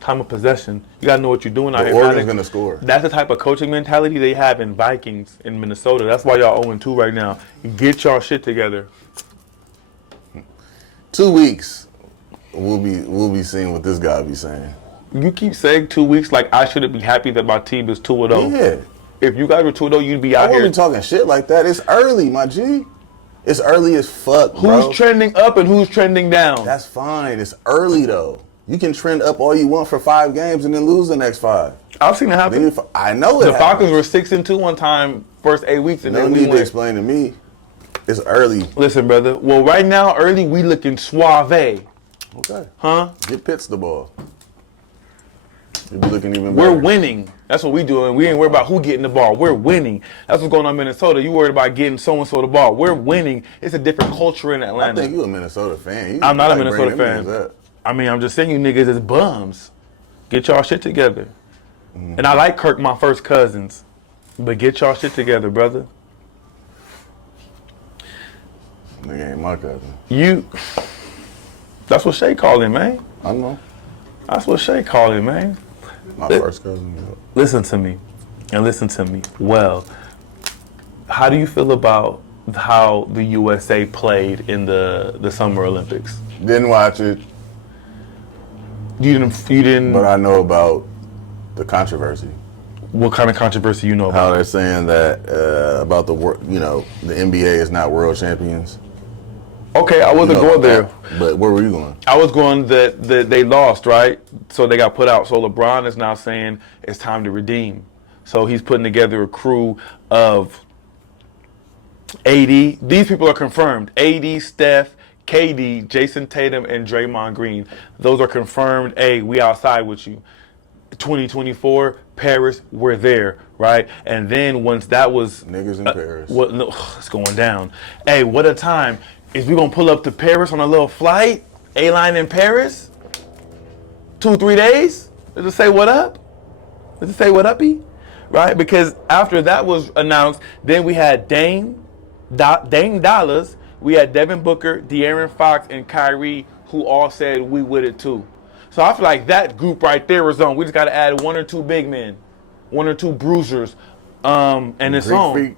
Time of possession. You got to know what you're doing out here. Oregon's going to score. That's the type of coaching mentality they have in Vikings in Minnesota. That's why y'all 0-2 right now. Get y'all shit together. 2 weeks, we'll be seeing what this guy be saying. You keep saying 2 weeks like I shouldn't be happy that my team is 2-0. Yeah. If you guys were 2-0, you'd be out I here. wouldn't be talking shit like that. It's early, my G. It's early as fuck, bro. Who's trending up and who's trending down? That's fine. It's early, though. You can trend up all you want for 5 games and then lose the next 5. I've seen it happen. I know it. The Falcons were 6-2 one time, first 8 weeks, and then we need to explain to me. It's early. Listen, brother. Well, right now, early, we looking suave. Okay. Huh? Get Pitts the ball. You'll be looking even better. We're winning. That's what we doing. We ain't worried about who getting the ball. We're winning. That's what's going on in Minnesota. You worried about getting so-and-so the ball. We're winning. It's a different culture in Atlanta. I think you a Minnesota fan. I'm not a Minnesota fan. I mean, I'm just saying you niggas is bums. Get y'all shit together. Mm-hmm. And I like Kirk, my first cousins. But get y'all shit together, brother. Nigga ain't my cousin. That's what Shay called him, man. I know. That's what Shay called him, man. My first cousin. Yeah. Listen to me. And listen to me well. How do you feel about how the USA played in the Summer Olympics? Didn't watch it. You didn't. But I know about the controversy. What kind of controversy you know about? How they're saying that about the NBA is not world champions. Okay, I wasn't going there. But where were you going? I was going that they lost, right? So they got put out. So LeBron is now saying it's time to redeem. So he's putting together a crew of AD. These people are confirmed. AD, Steph, KD, Jason Tatum, and Draymond Green. Those are confirmed. Hey, we outside with you. 2024, Paris, we're there, right? And then once that was... Niggas in Paris. No, it's going down. Hey, what a time. Is we going to pull up to Paris on a little flight? A-line in Paris? 2-3 days? Does it say what up? Does it say what uppy? Right? Because after that was announced, then we had Dame Dollars, we had Devin Booker, De'Aaron Fox, and Kyrie, who all said we with it too. So I feel like that group right there is on. We just got to add 1 or 2 big men, 1 or 2 bruisers, and it's on. Freak.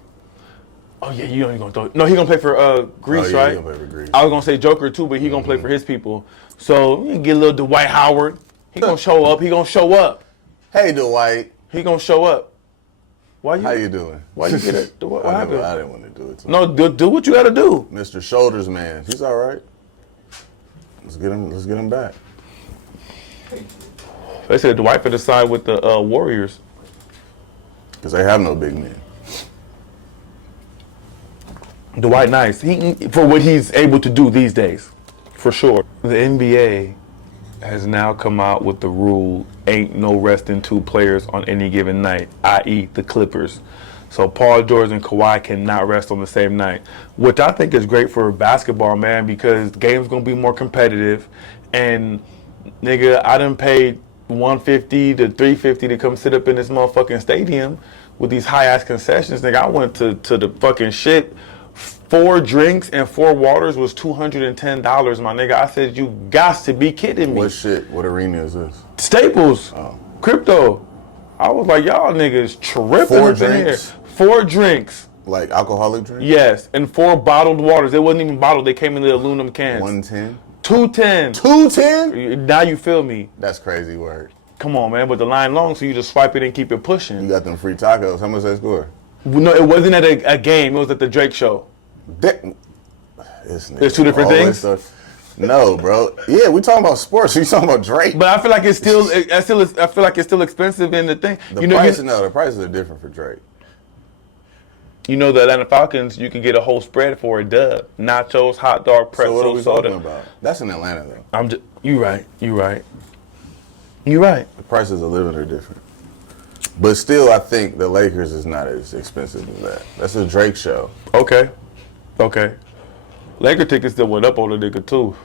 Oh yeah, you know he's gonna throw. No, he's gonna play for Greece, right? He's gonna play for Greece. I was gonna say Joker too, but he's gonna play for his people. So you get a little Dwight Howard. He gonna show up. He gonna show up. Hey Dwight. He gonna show up. How you doing? Why you get it? What happened? I didn't want to do it. No, do what you gotta do. Mr. Shoulders Man, he's all right. Let's get him back. They said Dwight for the side with the Warriors. Because they have no big men. Dwight nice. For what he's able to do these days, for sure. The NBA has now come out with the rule, ain't no resting 2 players on any given night, i.e. the Clippers. So Paul George and Kawhi cannot rest on the same night, which I think is great for basketball, man, because the game's going to be more competitive. And, nigga, I done paid $150 to $350 to come sit up in this motherfucking stadium with these high-ass concessions. Nigga, I went to the fucking shit. 4 drinks and 4 waters was $210, my nigga. I said, you got to be kidding me. What shit? What arena is this? Staples. Oh. Crypto. I was like, y'all niggas tripping 4 up in here. drinks? 4 drinks. Like alcoholic drinks? Yes, and 4 bottled waters. They wasn't even bottled. They came in the aluminum cans. 110? 210. 210? Now you feel me. That's crazy word. Come on, man. But the line long, so you just swipe it and keep it pushing. You got them free tacos. How much they score? No, it wasn't at a game. It was at the Drake show. There's 2 different things? No, bro. Yeah, we talking about sports. You talking about Drake? But I feel like it's still. I feel like it's still expensive in the thing. The prices are different for Drake. You know the Atlanta Falcons, you can get a whole spread for a dub. Nachos, hot dog, So what are pretzel, we soda. talking about? That's in Atlanta, though. You right. The prices of living are different. But still, I think the Lakers is not as expensive as that. That's a Drake show. Okay. Laker tickets still went up on the nigga too.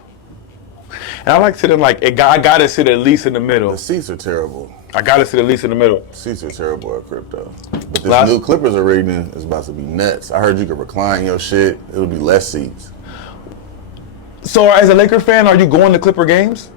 And I like sitting I gotta sit at least in the middle. The seats are terrible. I gotta sit at least in the middle. Seats are terrible at crypto. But this new Clippers arena is about to be nuts. I heard you could recline your shit. It'll be less seats. So as a Laker fan, are you going to Clipper games?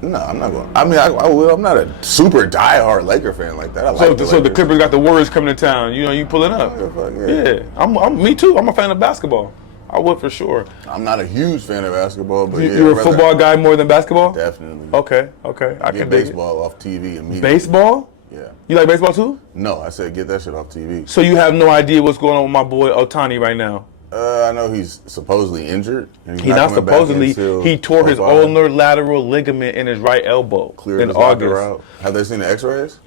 No, I'm not going. I mean, I will. I'm not a super diehard Laker fan like that. I like So the Clippers got the Warriors coming to town. You know, you pulling up. Yeah. Me too. I'm a fan of basketball. I would for sure. I'm not a huge fan of basketball, but You're a football guy more than basketball? Definitely. Okay. I Get can baseball off TV immediately. Baseball? Yeah. You like baseball too? No, I said get that shit off TV. So you have no idea what's going on with my boy Othani right now? I know he's supposedly injured. And He's not supposedly. He tore his ulnar lateral ligament in his right elbow in August. Out. Have they seen the X-rays?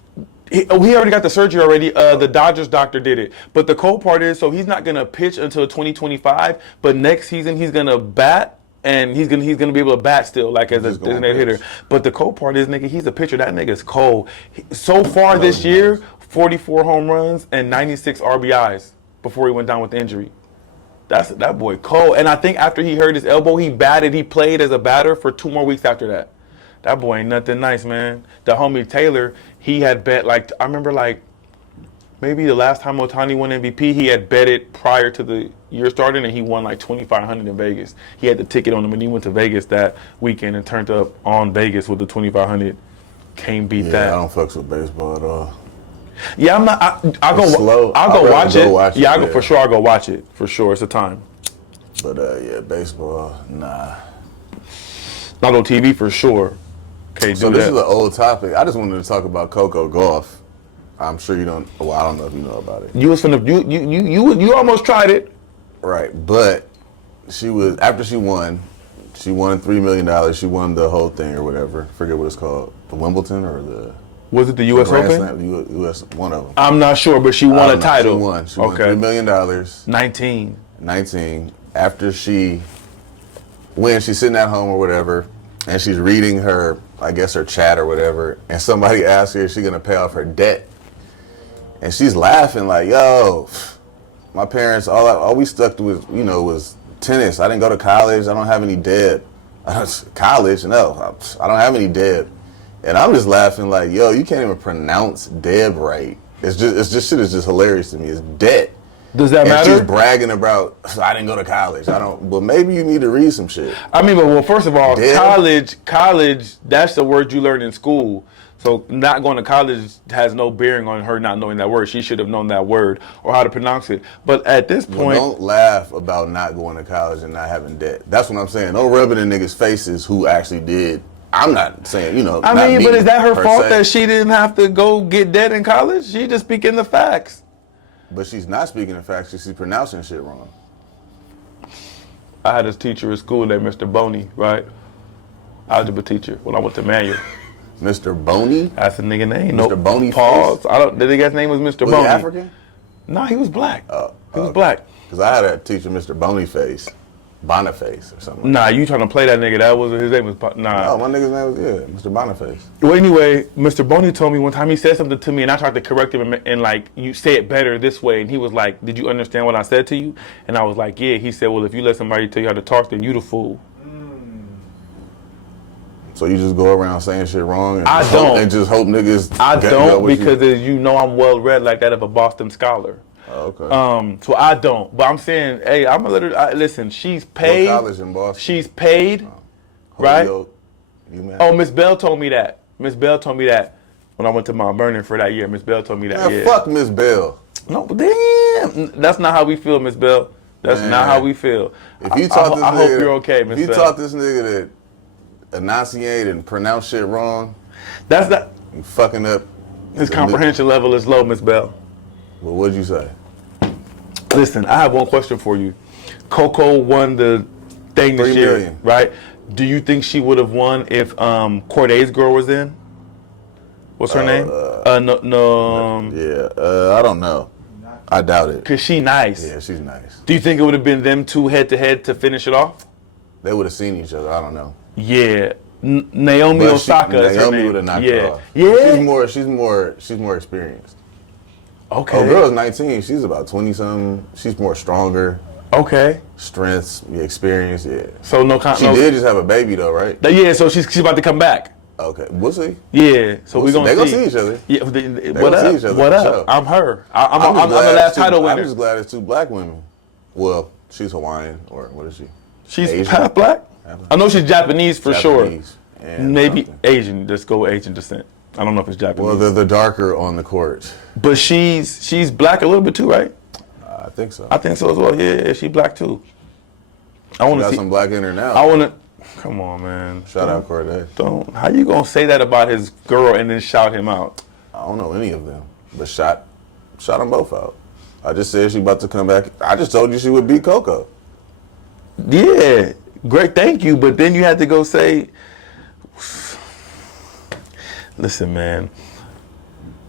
He already got the surgery already. The Dodgers doctor did it. But the cold part is, so he's not gonna pitch until 2025. But next season he's gonna bat, and he's gonna be able to bat still, like as a designated hitter. But the cold part is, nigga, he's a pitcher. That nigga's cold. So far this year, 44 home runs and 96 RBIs before he went down with injury. That boy cold. And I think after he hurt his elbow, he played as a batter for 2 more weeks after that. That boy ain't nothing nice, man. The homie Taylor, he had bet, I remember maybe the last time Ohtani won MVP, he had betted prior to the year starting, and he won $2,500 in Vegas. He had the ticket on him, and he went to Vegas that weekend and turned up on Vegas with the $2,500. Can't beat that. I don't fucks with baseball at all. Yeah, I'm not. I'll go watch it. Yeah, for sure. I'll go watch it for sure. It's a time. But baseball, nah. Not on TV for sure. Okay, so this is an old topic. I just wanted to talk about Coco Golf. I'm sure you don't. Well, I don't know if you know about it. You was from you almost tried it. Right, but she was after she won $3 million. She won the whole thing or whatever. Forget what it's called. The Wimbledon or the. Was it the U.S. Open? Slam, U.S. One of them. I'm not sure, but she won a title. She won $3 million. 19. After she wins, she's sitting at home or whatever, and she's reading her, I guess, her chat or whatever, and somebody asks her if she's going to pay off her debt. And she's laughing like, yo, my parents, all we stuck to was tennis. I didn't go to college. I don't have any debt. College? No, I don't have any debt. And I'm just laughing like, yo, you can't even pronounce Deb right. It's just shit is just hilarious to me. It's debt. Does that matter? She's bragging about, I didn't go to college. Well, maybe you need to read some shit. I mean, first of all, college, that's the word you learn in school. So not going to college has no bearing on her not knowing that word. She should have known that word or how to pronounce it. But at this point... don't laugh about not going to college and not having debt. That's what I'm saying. Don't rub it in niggas' faces who actually did. I'm not saying, I mean, but is that her fault that she didn't have to go get debt in college? She just speaking the facts. But she's not speaking the facts. She's pronouncing shit wrong. I had this teacher at school named Mr. Boney, right? Algebra teacher when I went to Manual. Mr. Boney? That's the nigga name. Mr. Boney. Pause. The nigga's name was Mr. Boney. Was he African? No, he was black. He was black. Because I had a teacher, Mr. Bonyface. Boniface or something. Nah, you trying to play that nigga. That was his name was nah. No, my nigga's name was Mr. Boniface. Well, anyway, Mr. Boney told me one time he said something to me, and I tried to correct him and you say it better this way, and he was like, "Did you understand what I said to you?" And I was like, "Yeah." He said, "Well, if you let somebody tell you how to talk, then you the fool." So you just go around saying shit wrong and and just hope niggas. I don't because as you know I'm well read like that of a Boston scholar. Oh, okay. So I don't, but I'm saying, hey, I'm gonna let her. Listen, she's paid. What college in Boston? She's paid, right? Oh, Miss Bell told me that. Miss Bell told me that when I went to Mount Vernon for that year. Miss Bell told me that. Yeah, fuck Miss Bell. No, damn, that's not how we feel, Miss Bell. That's not how we feel. If you taught this nigga, I hope you're okay, Miss Bell. If you taught this nigga to enunciate and pronounce shit wrong, that's not. You fucking up. His comprehension level is low, Miss Bell. Well, what'd you say? Listen, I have one question for you. Coco won the thing this year, million. Right? Do you think she would have won if Corday's girl was in? What's her name? I don't know. I doubt it. Cause she nice. Yeah, she's nice. Do you think it would have been them two head to head to finish it off? They would have seen each other. I don't know. Yeah. Naomi But Osaka is her Naomi name. would have knocked her Yeah. off. Yeah. She's more experienced. Okay. Oh, girl's 19. She's about 20 something. She's more stronger. Okay. Strengths, experience. Yeah. So She did just have a baby though, right? Yeah. So she's about to come back. Okay, we'll see. Yeah. So we're gonna They gonna see each other. Yeah. What gonna up? see each other, What for up? sure. I'm her. I'm the glad last it's two- title winner. I'm just glad it's 2 black women. Well, she's Hawaiian, or what is she? She's Asian? half black. I know she's Japanese for Japanese sure. and Maybe something. Asian. Let's go with Asian descent. I don't know if it's Japanese. Well, they're the darker on the court. But she's black a little bit too, right? I think so. I think so as well. Yeah, she's black too. I want to Got see. some black in her now. I want to. Come on, man. Shout out Corday. Don't. How you gonna say that about his girl and then shout him out? I don't know any of them, but shot them both out. I just said she about to come back. I just told you she would beat Coco. Yeah, great. Thank you. But then you had to go say. Listen, man.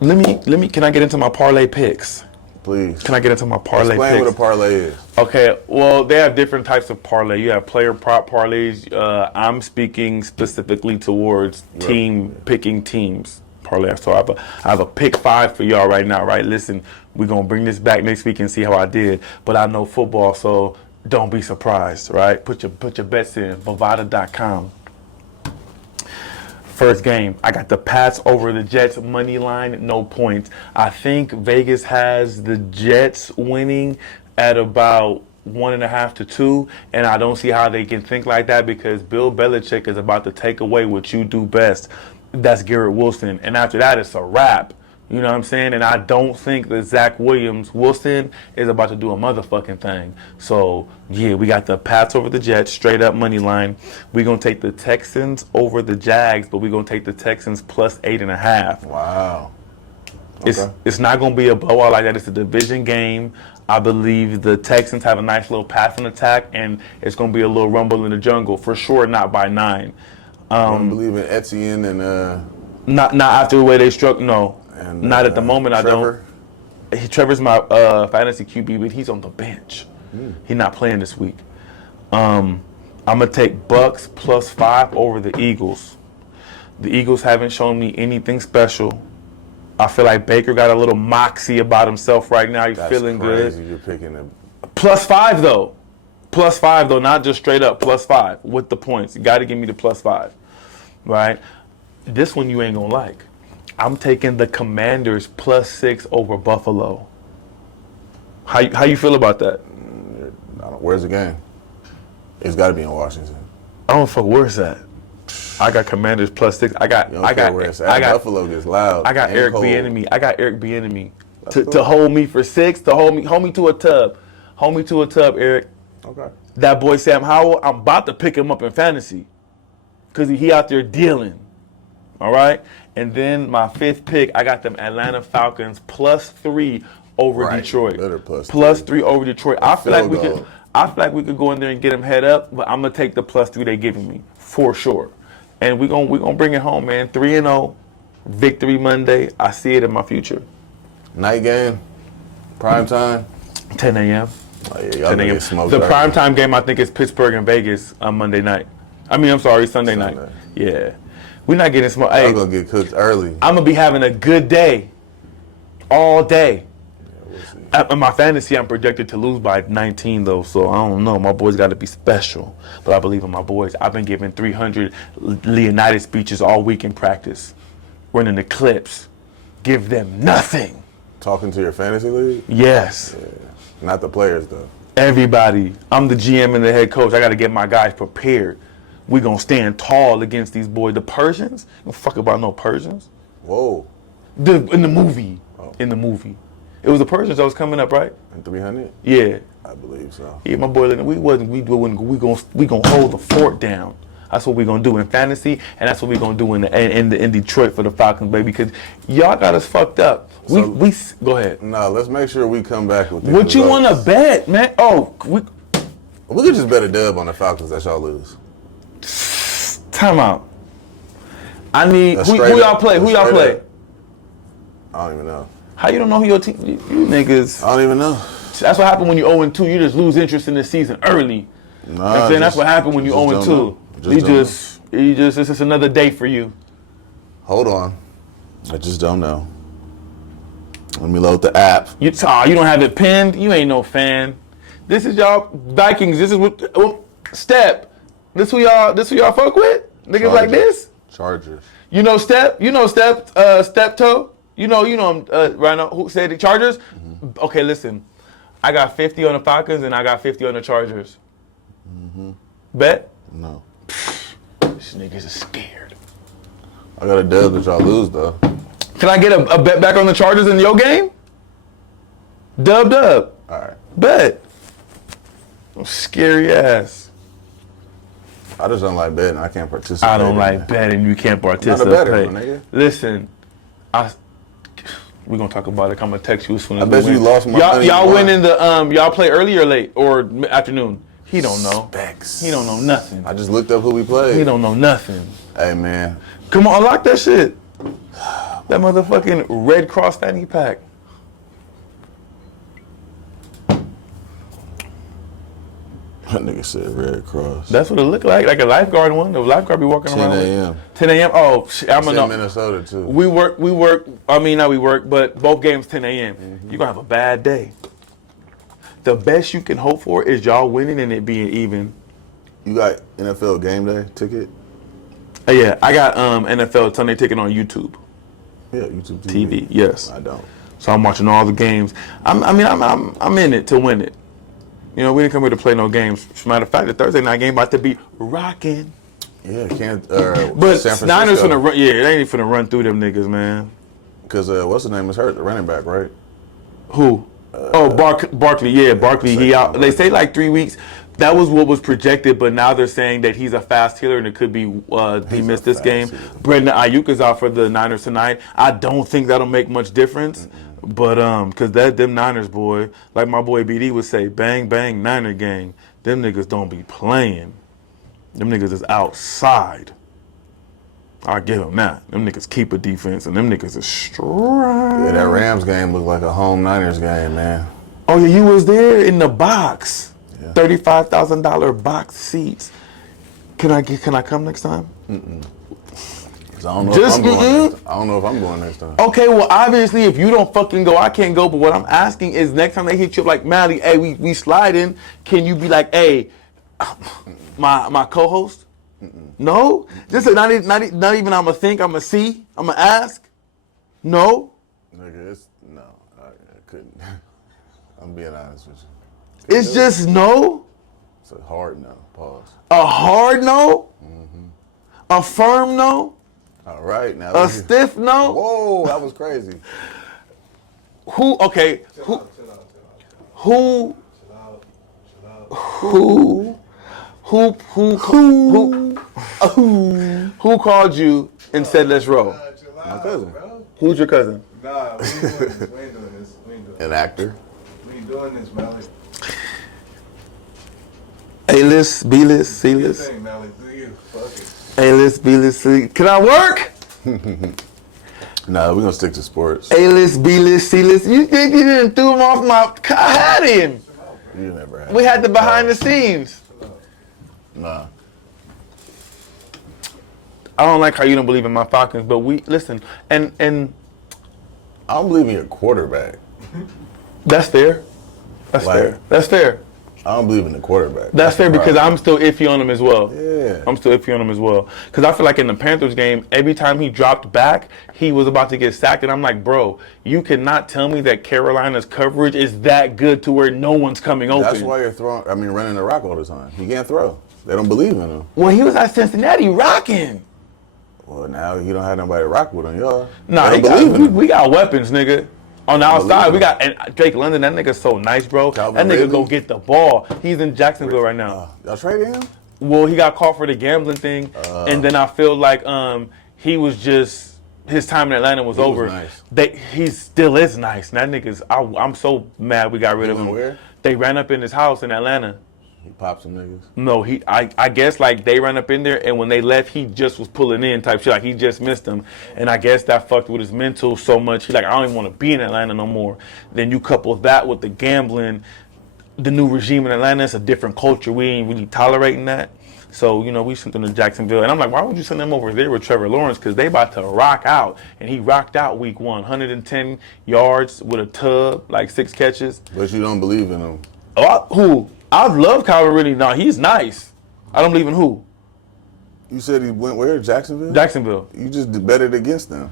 Let me. Can I get into my parlay picks? Please. Can I get into my parlay Explain picks? what a parlay is. Okay, well, they have different types of parlay. You have player prop parlays. I'm speaking specifically towards picking teams parlay. So I have a pick 5 for y'all right now, right? Listen, we're going to bring this back next week and see how I did. But I know football, so don't be surprised, right? Put your bets in, Bovada.com. First game, I got the Pats over the Jets, money line, no points. I think Vegas has the Jets winning at about 1.5 to 2, and I don't see how they can think like that because Bill Belichick is about to take away what you do best. That's Garrett Wilson, and after that, it's a wrap. You know what I'm saying? And I don't think that Zach Wilson is about to do a motherfucking thing. So, yeah, we got the Pats over the Jets, straight up money line. We're going to take the Texans over the Jags, but we're going to take the Texans plus 8.5. Wow. Okay. It's not going to be a blowout like that. It's a division game. I believe the Texans have a nice little passing attack, and it's going to be a little rumble in the jungle. For sure, not by 9. I don't believe in Etienne and... Not after the way they struck, no. And, not at the moment, Trevor. I don't. Trevor's my fantasy QB, but he's on the bench. He's not playing this week. I'm going to take Bucks plus 5 over the Eagles. The Eagles haven't shown me anything special. I feel like Baker got a little moxie about himself right now. He's feeling crazy. good. You're picking him. Plus 5, though. Plus 5, though, not just straight up. Plus 5 with the points. You got to give me the plus 5. Right? This one you ain't going to like. I'm taking the Commanders plus 6 over Buffalo. How you feel about that? Where's the game? It's got to be in Washington. I don't fuck. Where's that? I got Commanders plus 6. I got where it's at. Buffalo gets loud. I got and Eric cold. Bieniemy. I got Eric Bieniemy Cool. to hold me for 6. To hold me to a tub. Hold me to a tub, Eric. Okay. That boy Sam Howell. I'm about to pick him up in fantasy because he out there dealing. All right. And then my 5th pick, I got them Atlanta Falcons plus 3 over Detroit. Better Plus 3 over Detroit. I feel like goal. we could go in there and get them head up, but I'm gonna take the plus 3 they giving me for sure. And we're gonna bring it home, man. 3-0, victory Monday. I see it in my future. Night game, prime time. 10 a.m. Oh, yeah, y'all 10 gonna a.m. get smoked The out. prime time game I think is Pittsburgh and Vegas on Monday night. Sunday night. Yeah. We're not getting smoked. Y'all Hey, gonna get cooked early. I'm gonna be having a good day, all day. In my fantasy, I'm projected to lose by 19 though, so I don't know. My boys got to be special, but I believe in my boys. I've been giving 300 Leonidas speeches all week in practice, running the clips. Give them nothing. Talking to your fantasy league? Yes, Not the players though. everybody. I'm the GM and the head coach. I got to get my guys prepared. We gonna stand tall against these boys. The Persians, don't fuck about no Persians. Whoa. In the movie, it was the Persians that was coming up, right? And 300? Yeah. I believe so. Yeah, my boy, we gonna hold the fort down. That's what we gonna do in fantasy, and that's what we gonna do in Detroit for the Falcons, baby. Because y'all got us fucked up. We go ahead. No, let's make sure we come back with these What you results. want to bet, man? Oh, We could just bet a dub on the Falcons that y'all lose. time out. I need A who straight y'all up- play? a Who y'all straight play? up. I don't even know. How you don't know who your team? You niggas. I don't even know. That's what happened when you 0-2. You just lose interest in the season early. Nah, You know what I'm saying? That's what happened when you 0-2. It's just another day for you. Hold on. I just don't know. Let me load the app. You don't have it pinned? You ain't no fan. This is y'all Vikings. This is what Step. This who y'all fuck with? Niggas Chargers. like this? Chargers. You know Step? Step Toe? You know him right now. Who said the Chargers? Mm-hmm. Okay, listen. I got 50 on the Falcons and I got 50 on the Chargers. Mm-hmm. Bet? No. These niggas is scared. I got a dub that y'all lose, though. Can I get a bet back on the Chargers in your game? Dub. All right. Bet. Scary ass. I just don't like betting. I can't participate. I don't like betting. You can't participate. Not a better one, nigga. Listen, we're gonna talk about it. I'm gonna text you as soon as I bet you lost my money. Y'all winning the y'all play early or late or afternoon? He don't know. Specs. He don't know nothing. I just looked up who we played. He don't know nothing. Hey man, come on, unlock that shit. That motherfucking Red Cross fanny pack. that nigga said Red Cross. That's what it looked like a lifeguard one. The lifeguard be walking 10 around. 10 a.m. 10 a.m. Oh, shit, I'm in in Minnesota too. We work. I mean, not we work, but both games 10 a.m. Mm-hmm. You're gonna have a bad day. The best you can hope for is y'all winning and it being even. You got NFL game day ticket? Yeah, I got NFL Sunday ticket on YouTube. Yeah, YouTube TV. Yes. I don't. So I'm watching all the games. I'm in it to win it. You know, we didn't come here to play no games. As a matter of fact, the Thursday night game about to be rocking. Yeah, can't. But San Niners Francisco. finna run. Yeah, they ain't finna run through them niggas, man. Because what's his name is hurt, the running back, right? Who? Barkley. Yeah, Barkley. He out. They say like 3 weeks. That was what was projected, but now they're saying that he's a fast healer and it could be he missed this game. Brandon Ayuk is out for the Niners tonight. I don't think that'll make much difference, but because them Niners, boy, like my boy BD would say, bang bang Niner gang. Them niggas don't be playing. Them niggas is outside. I give them that. Them niggas keep a defense and them niggas is strong. Yeah, that Rams game looked like a home Niners game, man. Oh yeah, you was there in the box. Yeah. $35,000 box seats. Can I come next time? I don't know if I'm going. I don't know if I'm going next time. Okay, well obviously if you don't fucking go, I can't go. But what I'm asking is next time they hit you up like Mally, hey, we sliding. Can you be like, hey, my co-host? No, just not even. I'ma think. I'ma see. I'ma ask. No. Nigga, I couldn't. I'm being honest with you. It's just no. It's a hard no. Pause. A hard no. Mm-hmm. A firm no. All right, now. A stiff no. Whoa, that was crazy. Who? Okay. Chill out. Who called you and said let's roll? My cousin. Who's your cousin? Nah, we ain't doing this. An actor. We ain't doing this, Mally. A-list, B-list, C-list. Thing, Mally, do you? Fuck it. A-list, B-list, C. Can I work? Nah, we're gonna stick to sports. A-list, B-list, C-list. You think you didn't throw him off my... I had him. You never had. We had the behind the scenes. Nah. I don't like how you don't believe in my Falcons, but we... Listen, and I don't believe in your quarterback. that's fair. That's Like- fair. That's fair. I don't believe in the quarterback. That's fair the because problem. I'm still iffy on him as well. Yeah. I'm still iffy on him as well. Because I feel like in the Panthers game, every time he dropped back, he was about to get sacked. And I'm like, bro, you cannot tell me that Carolina's coverage is that good to where no one's coming open. That's why you're running the rock all the time. He can't throw. They don't believe in him. Well, he was at Cincinnati rocking. Well, now you don't have nobody to rock with him, y'all. Nah, They don't believe in him. we got weapons, nigga. On the outside, him. we got and Drake London. That nigga's so nice, bro. Calvin that nigga Ridley. go get the ball. He's in Jacksonville right now. Y'all traded him? Well, he got caught for the gambling thing, and then I feel like he was just his time in Atlanta was over. nice. He still is nice. That nigga's. I'm so mad we got rid of him. went where? They ran up in his house in Atlanta. He popped some niggas. No, I guess like they ran up in there, and when they left, he just was pulling in type shit. Like he just missed them, and I guess that fucked with his mental so much. He like, I don't even want to be in Atlanta no more. Then you couple that with the gambling, the new regime in Atlanta. It's a different culture. We ain't really tolerating that. So, you know, we sent them to Jacksonville. And I'm like, why would you send them over there with Trevor Lawrence? Because they about to rock out. And he rocked out week 1. 110 yards with a tub, like 6 catches. But you don't believe in him. Oh, who? I love Kyler Ridley. No, he's nice. I don't believe in who? You said he went where? Jacksonville? Jacksonville. You just betted against them.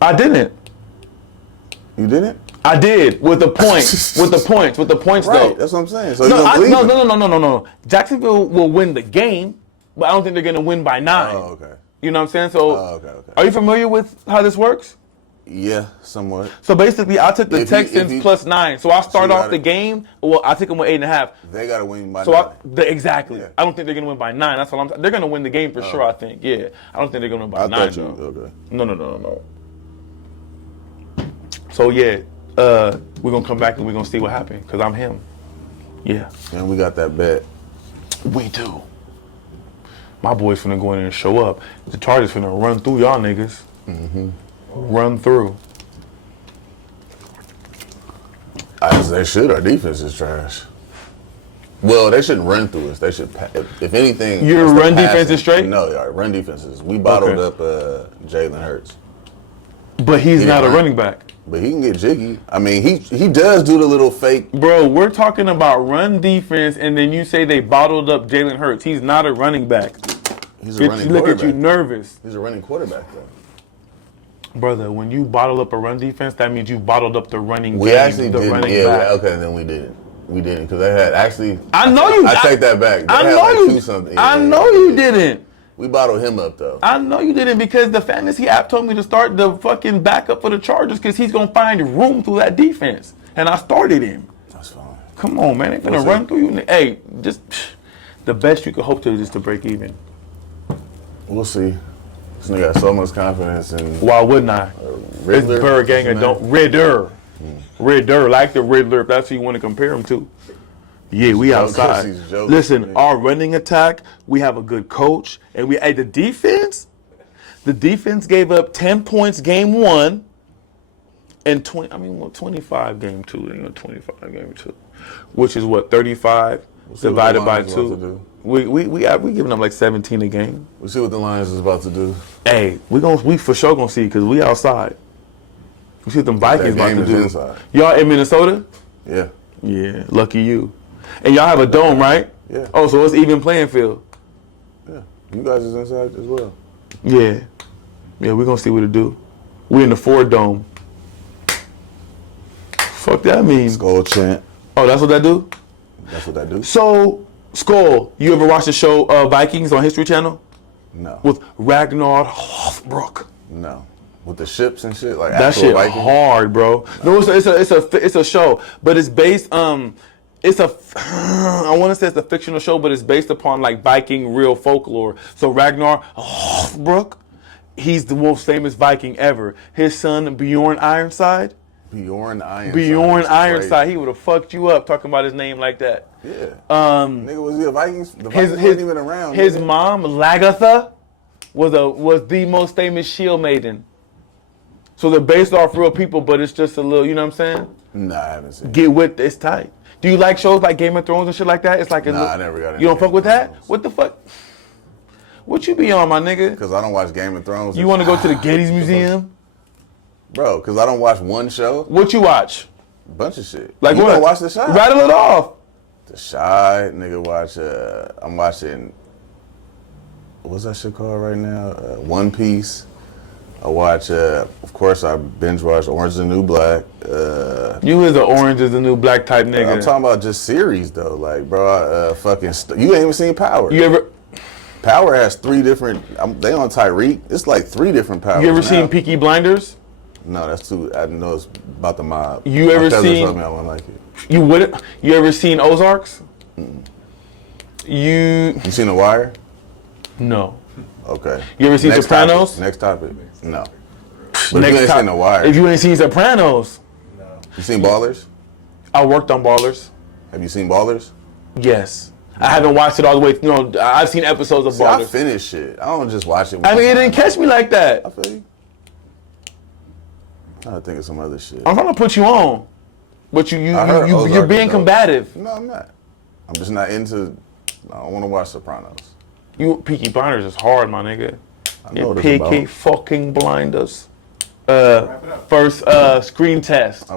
I didn't. You didn't? I did with the points. with the points Right, though. that's what I'm saying. So you don't believe him. No. Jacksonville will win the game, but I don't think they're gonna win by 9. Oh, okay. You know what I'm saying? So, okay. Are you familiar with how this works? Yeah, somewhat. So basically, I took the If you- Texans plus 9. So I start off gotta- the game. Well, I took them with 8.5. They got to win by So 9. exactly. Yeah. I don't think they're gonna win by 9. That's what they're gonna win the game for sure. I think. Yeah. I don't think they're gonna win by 9. thought though. okay. No. So yeah, we're gonna come back and we're gonna see what happened because I'm him. Yeah. And we got that bet. We do. My boy's finna go in there and show up. The Chargers finna run through y'all niggas. Mm-hmm. Run through. As they should. Our defense is trash. Well, they shouldn't run through us. They should, if anything. Your it's the run defense passing. is straight? No, our run defense is. We bottled Okay. up Jalen Hurts. But he's not a didn't running back. But he can get jiggy. I mean, he does do the little fake. Bro, we're talking about run defense, and then you say they bottled up Jalen Hurts. He's not a running back. He's a running Look quarterback. at you nervous. He's a running quarterback, though. Brother, when you bottle up a run defense, that means you bottled up the running We game, actually the didn't. running Yeah, back. okay, then we didn't. We didn't because they had actually. I know you. I take that back. They I had know like you. 2 something. I Yeah, know you didn't. We bottled him up though. I know you didn't because the fantasy app told me to start the fucking backup for the Chargers because he's gonna find room through that defense, and I started him. That's fine. Come on, man, they finna We'll see. run through you. Hey, just the best you could hope to is just to break even. We'll see. This nigga got so much confidence in Why wouldn't I? Riddler. It's Burganger, Man. don't Ridder, Ridder, like the Riddler. If that's who you want to compare him to. Yeah, we outside. He's joking, Listen, man. our running attack, we have a good coach, and the defense. The defense gave up 10 points game 1, and 25 game 2. 25 game 2, which is what 35 see what divided the by Lions about to 2. do. We giving them like 17 a game. We'll see what the Lions is about to do. Hey, we for sure gonna see because we outside. We see what them Vikings about game to is do. inside. Y'all in Minnesota? Yeah. Yeah, lucky you. And y'all have a dome, right? Yeah. Oh, so it's even playing field. Yeah. You guys is inside as well. Yeah. Yeah, we're gonna see what it do. We in the Ford Dome. Fuck that means. Skull chant. Oh, that's what that do? That's what that do. So, Skull, you ever watch the show Vikings on History Channel? No. With Ragnar Lothbrok? No. With the ships and shit, like That actual shit Vikings. hard, bro. No, it's a show, but it's based I want to say it's a fictional show, but it's based upon like Viking real folklore. So Ragnar Lothbrok, he's the most famous Viking ever. His son Bjorn Ironside. Bjorn Ironside. Bjorn That's Ironside, crazy. he would have fucked you up talking about his name like that. Yeah. Nigga, was he a Vikings? The Vikings His wasn't even around. His nigga. mom Lagatha was the most famous shield maiden. So they're based off real people, but it's just a little, you know what I'm saying? Nah, I haven't seen it. Get with it's tight. Do you like shows like Game of Thrones and shit like that? It's like a Nah, I never got into You don't Game fuck of with that? Thrones. What the fuck? What you be on, my nigga? Because I don't watch Game of Thrones. You want to go to the Getty's Museum? Bro, because I don't watch one show. What you watch? Bunch of shit. Like you what? don't watch The Shy. Rattle it off. The Shy, nigga, watch. I'm watching. What's that shit called right now? One Piece. I watch. Of course, I binge watch Orange is the New Black. You is the Orange is the New Black type nigga. I'm talking about just series though. Like, bro, you ain't even seen Power. You ever Power has 3 different. They on Tyreek. It's like 3 different powers. you ever now. seen Peaky Blinders? No, that's too. I know it's about the mob. You ever My cousin seen- told me I wouldn't like it. You wouldn't. You ever seen Ozarks? You You seen The Wire? no. Okay. You ever seen Sopranos? Next topic. No. But Next you ain't top- seen The Wire. If you ain't seen Sopranos, You seen Ballers? I worked on Ballers. Have you seen Ballers? Yes. I haven't watched it all the way. I've seen episodes of See, I Ballers. finish it. I don't just watch it. I mean, it didn't catch me like that. I feel you. I think of some other shit. I'm trying to put you on, but you're Ozark being is dope. combative. No, I'm not. I'm just not into. I don't want to watch Sopranos. Peaky Blinders is hard, my nigga. I know what it's Peaky about. fucking Blinders. First screen test.